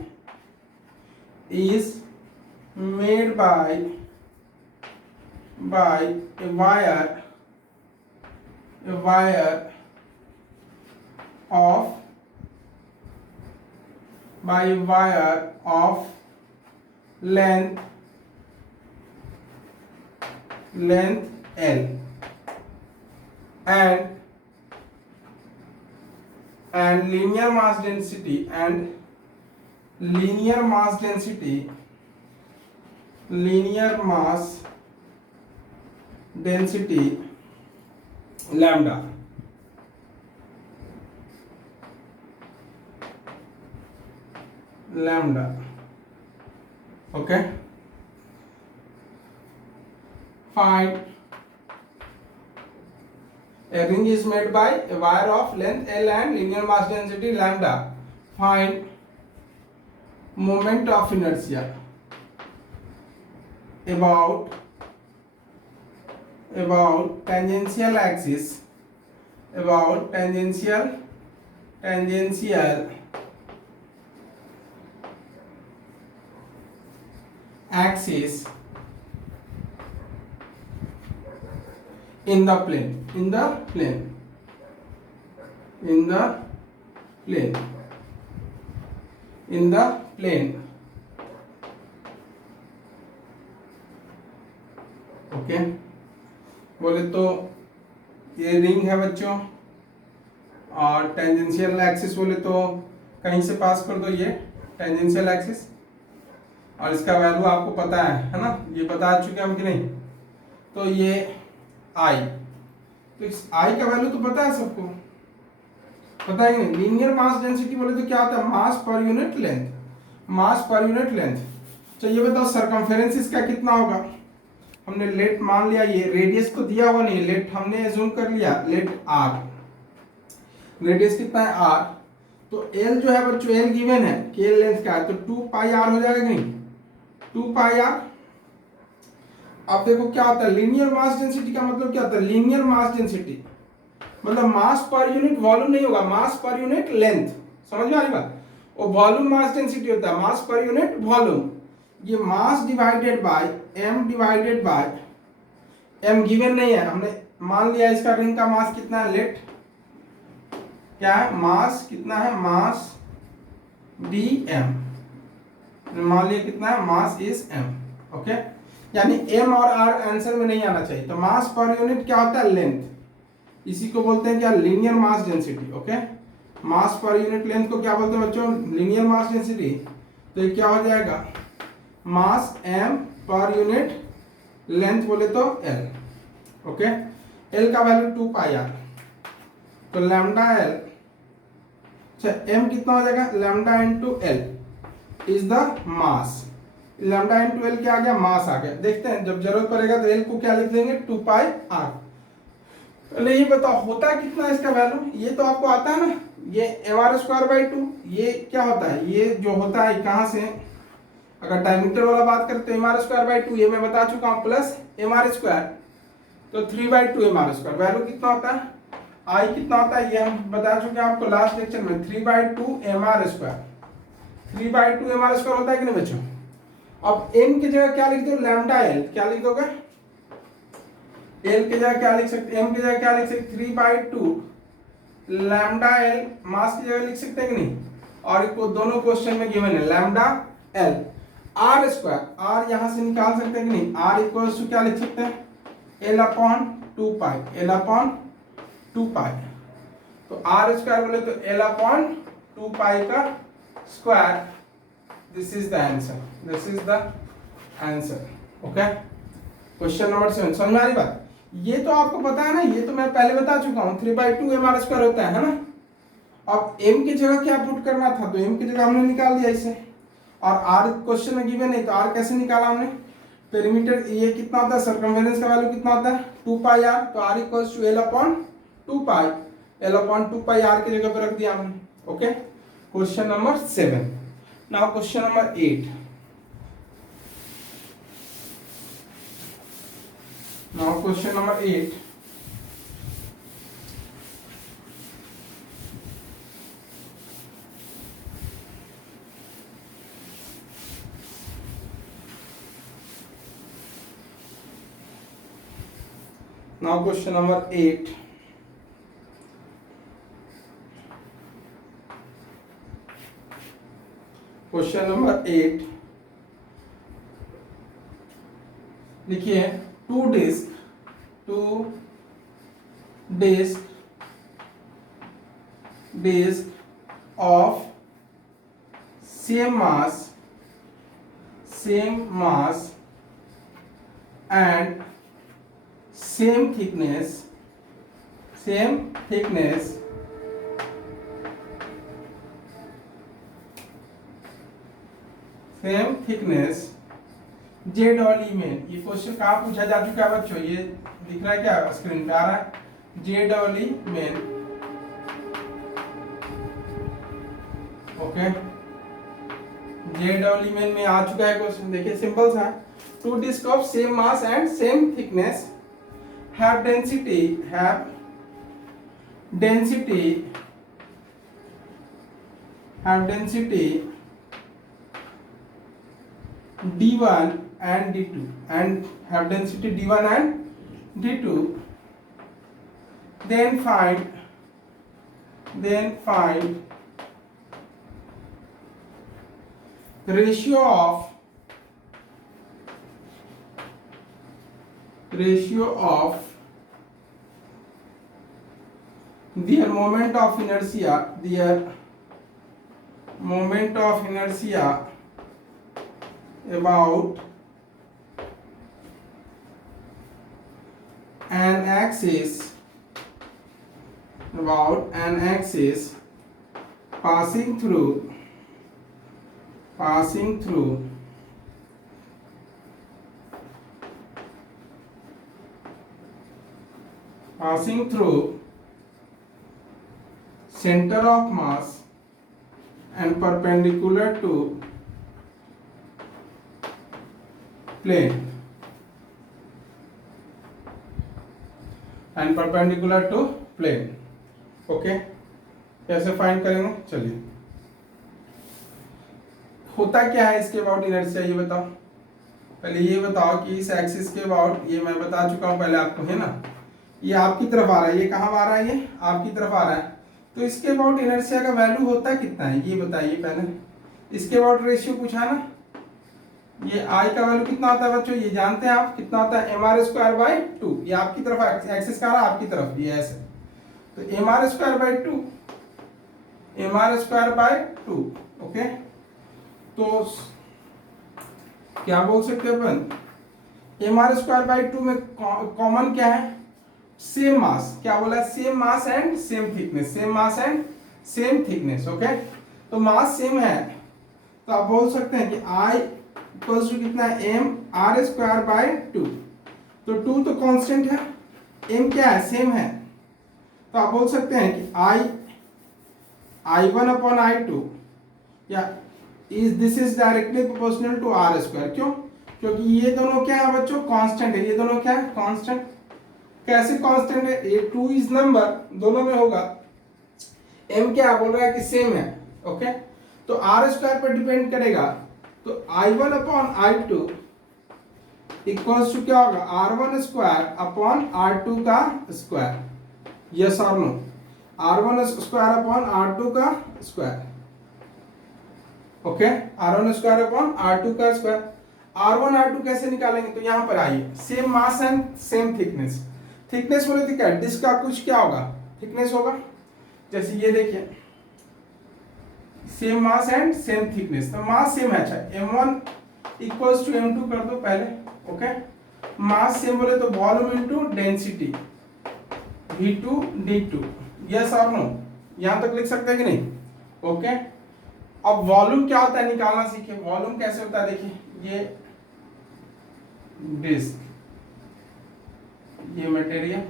a wire of length L and linear mass density lambda, okay, find a ring is made by a wire of length L and linear mass density lambda. Find moment of inertia about tangential axis, axis in the plane, okay. बोले तो ये रिंग है बच्चों, और टेंजेंशियल एक्सिस बोले तो कहीं से पास कर दो ये टेंजेंशियल एक्सिस, और इसका वैल्यू आपको पता है ना, ये बता चुके हम कि नहीं, तो ये आई, तो इस आई का वैल्यू तो पता है सबको, पता है नहीं। लीनियर मास डेंसिटी बोले तो क्या होता है, मास पर यूनिट लेंथ। तो ये बताओ सरकमफेरेंस इसका कितना होगा, हमने लेट मान लिया, ये रेडियस तो दिया हुआ नहीं, लेट हमने एज्यूम कर लिया, लेट आर, रेडियस कितना है आर, तो एल जो है बच्चों एल गिवन है कि एल लेंथ का है, तो 2 पाई आर हो जाएगा नहीं, 2 पाई आर। अब देखो क्या होता है, लीनियर मास डेंसिटी का मतलब क्या होता है, लीनियर मास डेंसिटी मतलब मास पर यूनिट वॉल्यूम नहीं होगा, मास पर यूनिट लेंथ, समझ में आ रही बात, और वॉल्यूम मास डेंसिटी होता है मास पर यूनिट वॉल्यूम, ये mass divided by M given नहीं है, हमने मान लिया इसका रिंग का मास कितना है, लेट क्या है, मास कितना है, मास डी एम, मान लिया कितना है, मास इज m, ओके। यानी m और r आंसर में नहीं आना चाहिए। तो मास पर यूनिट क्या होता है, लेंथ, इसी को बोलते हैं क्या, लीनियर मास डेंसिटी, ओके। मास पर यूनिट लेंथ को क्या बोलते हैं बच्चों, लीनियर मास डेंसिटी। तो ये क्या हो जाएगा, मास m पर यूनिट लेंथ बोले तो l, ओके। l का वैल्यू 2 पाई r, तो लैम्डा l, अच्छा m कितना हो जाएगा, lambda into l is the mass. Lambda into l क्या आ गया, मास आ गया। देखते हैं जब जरूरत पड़ेगा तो l को क्या लिख देंगे, 2 पाई r। पहले ये बताओ होता कितना है इसका वैल्यू, ये तो आपको आता है ना, ये mr²/2। ये क्या होता है, ये जो होता है कहाँ से, अगर डायमीटर वाला बात करते हैं mr²/2, ये मैं बता चुका हूँ, प्लस mr², तो 3/2 mr²। वैल्यू कितना होता है, I कितना होता है, ये हम बता चुके हैं आपको लास्ट लेक्चर में, 3/2 mr²। 3/2 mr² होता है कि नहीं बच्चों। अब m की जगह क्या लिख दो, लैम्डा l, क्या लिख दोगे, l की जगह क्या लिख सकते, m की जगह क्या लिख सकते, 3/2 लैम्डा l, मास की जगह लिख सकते हैं कि नहीं। और इसको दोनों क्वेश्चन में गिवन है लैम्डा l। r², r यहां से निकाल सकते हैं कि नहीं, r इक्वल्स टू क्या लिख सकते हैं, l/2 पाई, l/2 पाई। तो r² बोले तो l/2 पाई का square. This is the answer, this is the answer, okay. Question number 7 समझ में आ रही बात। ये तो आपको पता है ना, ये तो मैं पहले बता चुका हूँ, 3/2 mr² होता है ना। अब m की जगह क्या पुट करना था, तो m की जगह हमने निकाल दिया इसे, और r क्वेश्चन में गिवन नहीं, तो r कैसे निकाला हमने, पेरीमीटर, ये कितना होता है, सर्कमफेरेंस का वैल्यू कितना होता है, 2 पाई r, तो r equals to l/2 pi, l/2 pi r की जगह पर रख दिया हमने, okay. Question number 7। Now question number 8। Now question number 8. Now question number 8. Question number 8 देखिए, two disc of same mass and same thickness Z और ई में। ये क्वेश्चन कहाँ पूछा जा चुका है बच्चों, ये दिख रहा है क्या, स्क्रीन पे आ रहा है, जेड और ई में, ओके। जेड और ई में आ चुका है क्वेश्चन। देखिए सिंपल सा, two disc of same mass and same thickness have density d1 and d2 and have density d1 and d2, then find the ratio of their moment of inertia about an axis passing through center of mass and perpendicular to plane okay. कैसे फाइंड करेंगे, चलिए। होता क्या है इसके अबाउट इनर्शिया, ये बताओ। पहले ये बताओ कि इस एक्सिस के अबाउट, ये मैं बता चुका हूं पहले आपको, है ना, ये आपकी तरफ आ रहा है, ये कहाँ आ रहा है, ये आपकी तरफ आ रहा है। तो इसके अबाउट इनर्शिया का वैल्यू होता कितना है, ये बताइए पहले। इसके अबाउट रेशियो पूछा ना, ये आई का वैल्यू कितना होता है बच्चों, ये जानते हैं आप कितना होता है, mr²/2। ये आपकी तरफ एक्सिस का रहा, आपकी तरफ ये ऐसे, तो mr²/2, mr²/2। ओके, तो क्या बोल सकते हैं अपन, mr²/2 में कॉमन क्या है, सेम मास। क्या बोला है, same mass and same thickness, same mass and same thickness. Okay, तो मास सेम है तो आप बोल सकते हैं कि I इक्वल्स टू कितना है, mr²/2। तो 2 तो कांस्टेंट है, m क्या है, सेम है, तो आप बोल सकते हैं कि I1/I2 या this is directly proportional to r²। क्यों, क्योंकि ये दोनों क्या है बच्चों, कांस्टेंट है, ये दोनों क्या है, कांस्टेंट। कैसे कांस्टेंट है, ये 2 इज नंबर, दोनों में होगा, m क्या बोल रहा है कि सेम है। ओके, तो r² पर डिपेंड करेगा, तो I1/I2 इक्वल्स टू क्या होगा, r1² का स्क्वायर। यस और नो, r1² का स्क्वायर। ओके, r1² का स्क्वायर। r1 कैसे निकालेंगे, तो यहां पर आइए, same mass and same thickness. Thickness बोले तो क्या, डिस्क का कुछ क्या होगा, थिकनेस होगा। जैसे ये देखिए, same mass and same thickness, तो मास सेम है। अच्छा, m1 इक्वल्स टू m2 कर दो पहले। ओके, मास सेम बोले तो volume into density, v2 d2। Yes और नो, यहां तक लिख सकते हैं कि नहीं। ओके, अब वॉल्यूम क्या होता है निकालना सीखे। वॉल्यूम कैसे होता है, देखिए ये डिस्क, ये मटेरियल,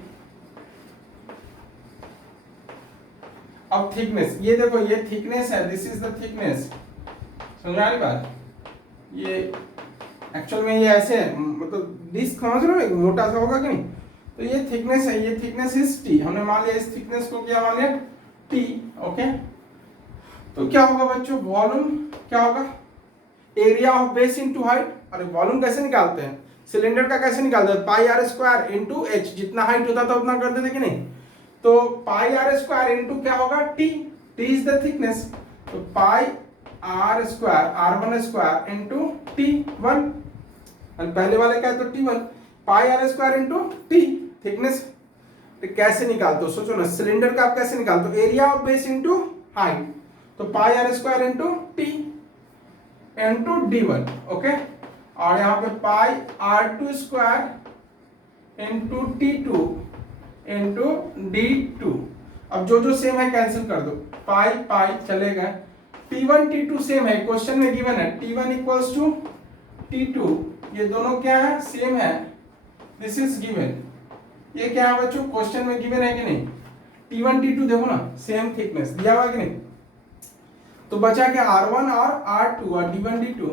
अब थिकनेस, ये देखो ये थिकनेस है, दिस इज द थिकनेस। समझ आ रही बात, ये एक्चुअल में ये ऐसे है, मतलब डिस्क समझ रहे हो, मोटा सा होगा कि नहीं। तो ये थिकनेस है, ये थिकनेस इज टी, हमने मान लिया इस थिकनेस को क्या मान लिया, टी। ओके, तो क्या होगा बच्चों, वॉल्यूम क्या होगा, area of base into height. अरे वॉल्यूम कैसे निकालते हैं, सिलेंडर का कैसे निकालते हैं, πr² इनटू h, जितना हाइट होता था उतना कर देते कि नहीं। तो πr² इनटू क्या होगा, t, t is the thickness, तो πr² r1² इनटू t1, पहले वाले क्या है तो t1, πr² into t thickness. तो कैसे निकालते हो, सोचो ना, सिलेंडर का आप कैसे निकालते हो, area of base into height, तो πr² into t into d1। Okay, और यहाँ पे πr2² into t2 into d2। अब जो जो सेम है कैंसिल कर दो, पाई पाई चलेगा, t1 t2 सेम है, क्वेश्चन में गिवन है t1 इक्वल्स टू t2, ये दोनों क्या है, सेम है, दिस इज गिवन। ये क्या है बच्चों, क्वेश्चन में गिवन है कि नहीं, t1 t2 देखो ना, सेम थिकनेस दिया हुआ है कि नहीं। तो बचा क्या, r1 और r2 और d1 d2,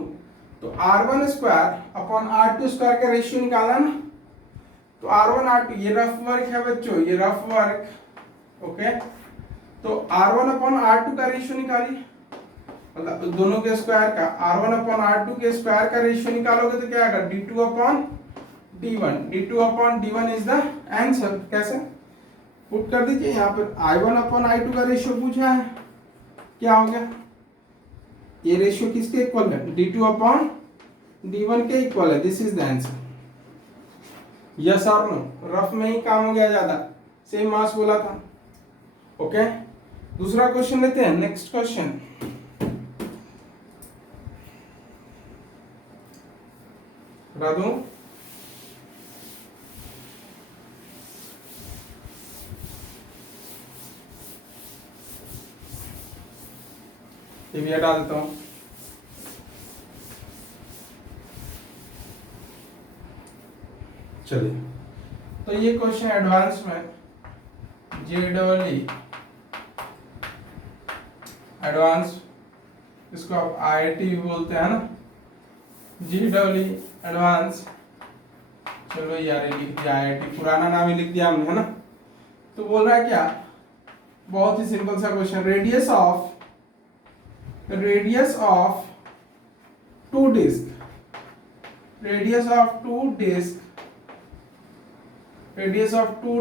तो r1² r2² का रेशियो निकाला ना, तो r1 r2, ये रफ वर्क है बच्चों, ये रफ वर्क। ओके, तो r1/r2 का रेशियो निकालिए, मतलब दोनों के स्क्वायर का, r1/r2 के स्क्वायर का रेशियो निकालोगे तो क्या आएगा, d2/d1, d2/d1 is the answer. कैसे पुट कर दीजिए, यहाँ पर i1/i2 का रेशियो पूछा है, क्या हो गया, ये रेशियो किसके इक्वल है, d2/d1 के इक्वल है, this is the answer. Yes और नो, रफ में ही काम हो गया ज्यादा, सेम मास बोला था। ओके, दूसरा क्वेश्चन लेते हैं, नेक्स्ट क्वेश्चन। बता दूं, ये भी हटा देता हूं। चलिए, तो ये क्वेश्चन एडवांस में JEE एडवांस, इसको आप IIT भी बोलते हैं ना, JEE एडवांस। चलो यार ये लिख दिया IIT, पुराना नाम ही लिख दिया हमने, है ना। तो बोल रहा है क्या, बहुत ही सिंपल सा question, radius of two disc, radius of two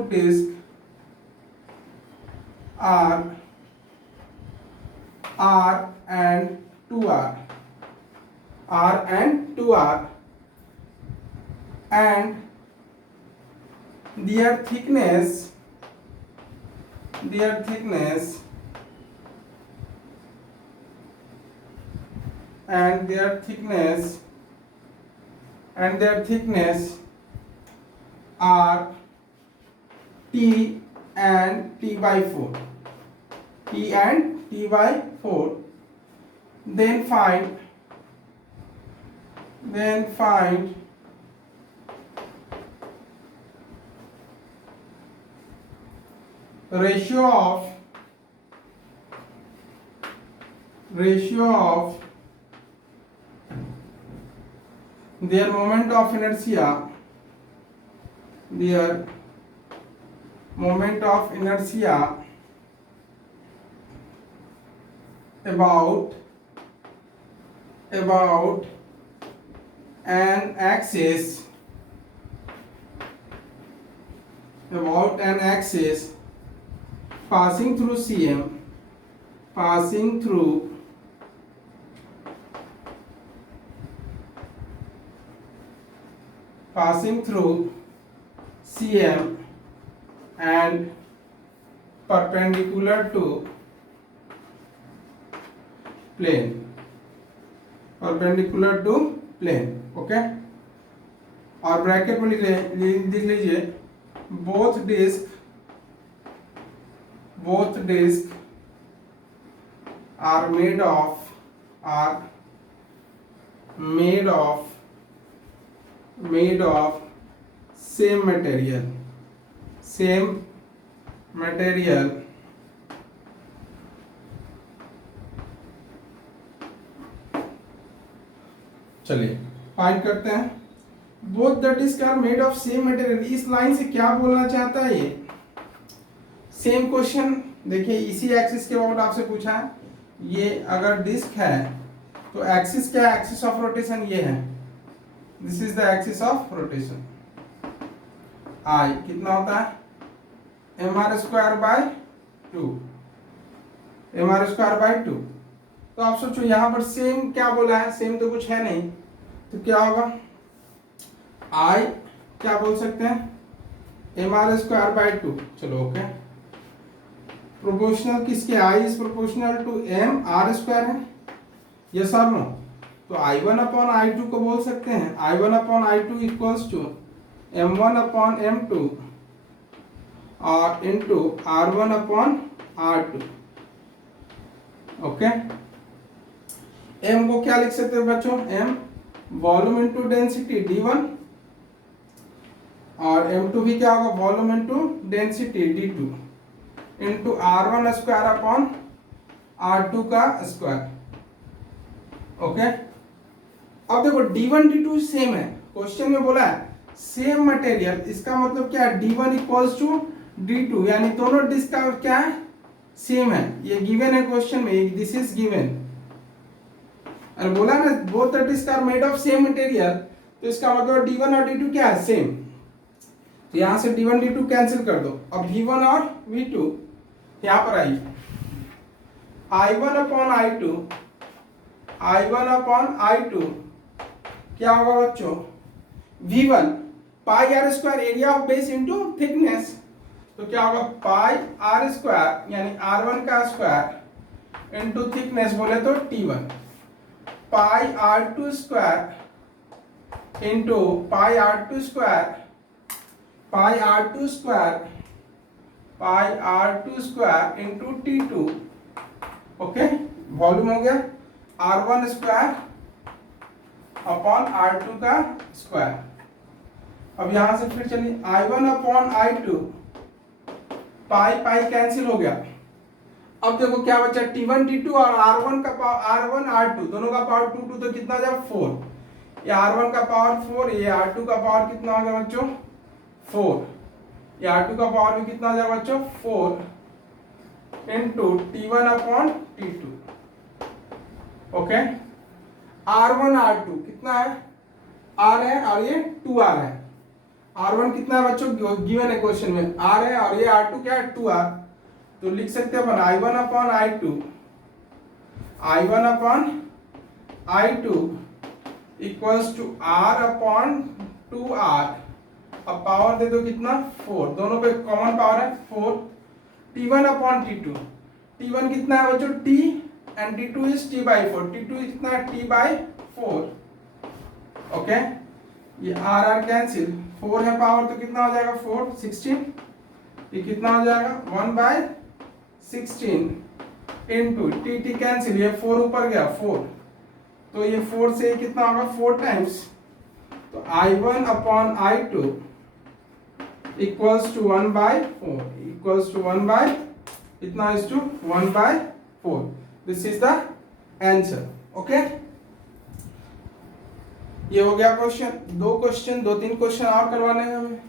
disc R and 2R R and 2R, and their thickness are T and T by 4. Then find ratio of their moment of inertia about an axis passing through CM, and perpendicular to plane. Okay, और ब्रैकेट में लिख लीजिए both disc are made of same material. चलिए फाइंड करते हैं। Both the disc are made of same material, इस लाइन से क्या बोलना चाहता है ये? सेम क्वेश्चन देखिए, इसी एक्सिस के अबाउट आपसे पूछा है। ये अगर डिस्क है तो एक्सिस क्या है? एक्सिस ऑफ रोटेशन ये है, this is the axis of rotation. I कितना होता है? mr² bye 2। तो आप सोचो यहां पर सेम क्या बोला है? सेम तो कुछ है नहीं, तो क्या होगा? आई क्या बोल सकते हैं? mr² bye 2। चलो ओके, प्रोपोर्शनल किसके? I is proportional to mr² है, यस और नो? तो I1/I2 को बोल सकते हैं I1/I2 इक्वल्स टू M1/M2 और इनटू R1/R2। ओके, M को क्या लिख सकते हैं बच्चों? M volume into density D1, और M2 भी क्या होगा? Volume into density D2 into R1² का स्क्वायर। ओके, अब देखो D1 D2 सेम है, क्वेश्चन में बोला है सेम मटेरियल, इसका मतलब क्या है? D1 इक्वल्स टू D2, यानी दोनों डिस्क का क्या है? सेम है। ये गिवन है क्वेश्चन में, दिस इज गिवन। और बोला ना both the disc are made of same material, तो इसका मतलब D1 और D2 क्या है? सेम। तो यहां से D1 D2 कैंसिल कर दो। अब V1 और V2 यहां पर आइए, I1/I2 क्या होगा बच्चों? V1 πr² area of base into thickness, तो क्या होगा? πr² यानी R1 का स्क्वायर इनटू थिकनेस बोले तो T1, πr² into πr² into T2। Okay, volume हो गया R1² का स्क्वायर। अब यहां से फिर चलिए I1/I2 पाई कैंसिल हो गया। अब देखो क्या बचा? T1 T2 और R1R2 दोनों का पावर 2 तो कितना जाए? 4। ये R1 का पावर 4, ये R2 का पावर कितना हो गया बच्चों? 4। ये R2 का पावर भी कितना हो जाएगा बच्चों? 4 इनटू T1/T2। ओके, R1R2 कितना है? R है और ये 2R है। R1 कितना है बच्चों? गिवन है क्वेश्चन में, R है, और ये R2 क्या है? 2R। तो लिख सकते हैं अपन I1/I2 equals to R upon 2r। अब पावर दे दो कितना 4, दोनों पे कॉमन पावर है 4। t1 अपॉन t2, t1 कितना है बच्चों t and t2 is t by 4, t2 कितना है t by 4। ओके, ये r r कैंसिल, 4 है पावर तो कितना हो जाएगा 4, 16, ये कितना हो जाएगा 1 by 16 into t t cancel, ये 4 ऊपर गया 4, तो ये 4 से कितना होगा 4 टाइम्स, तो I1 upon I2 equals to 1 by 4, equals to 1 by इतना is to 1 by 4। This is the answer. Okay, ये हो गया क्वेश्चन। दो तीन क्वेश्चन और करवाने हैं हमें।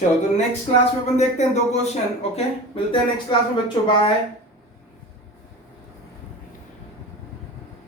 चलो, तो नेक्स्ट क्लास में अपन देखते हैं 2 क्वेश्चन। ओके, मिलते हैं नेक्स्ट क्लास में बच्चों, बाय।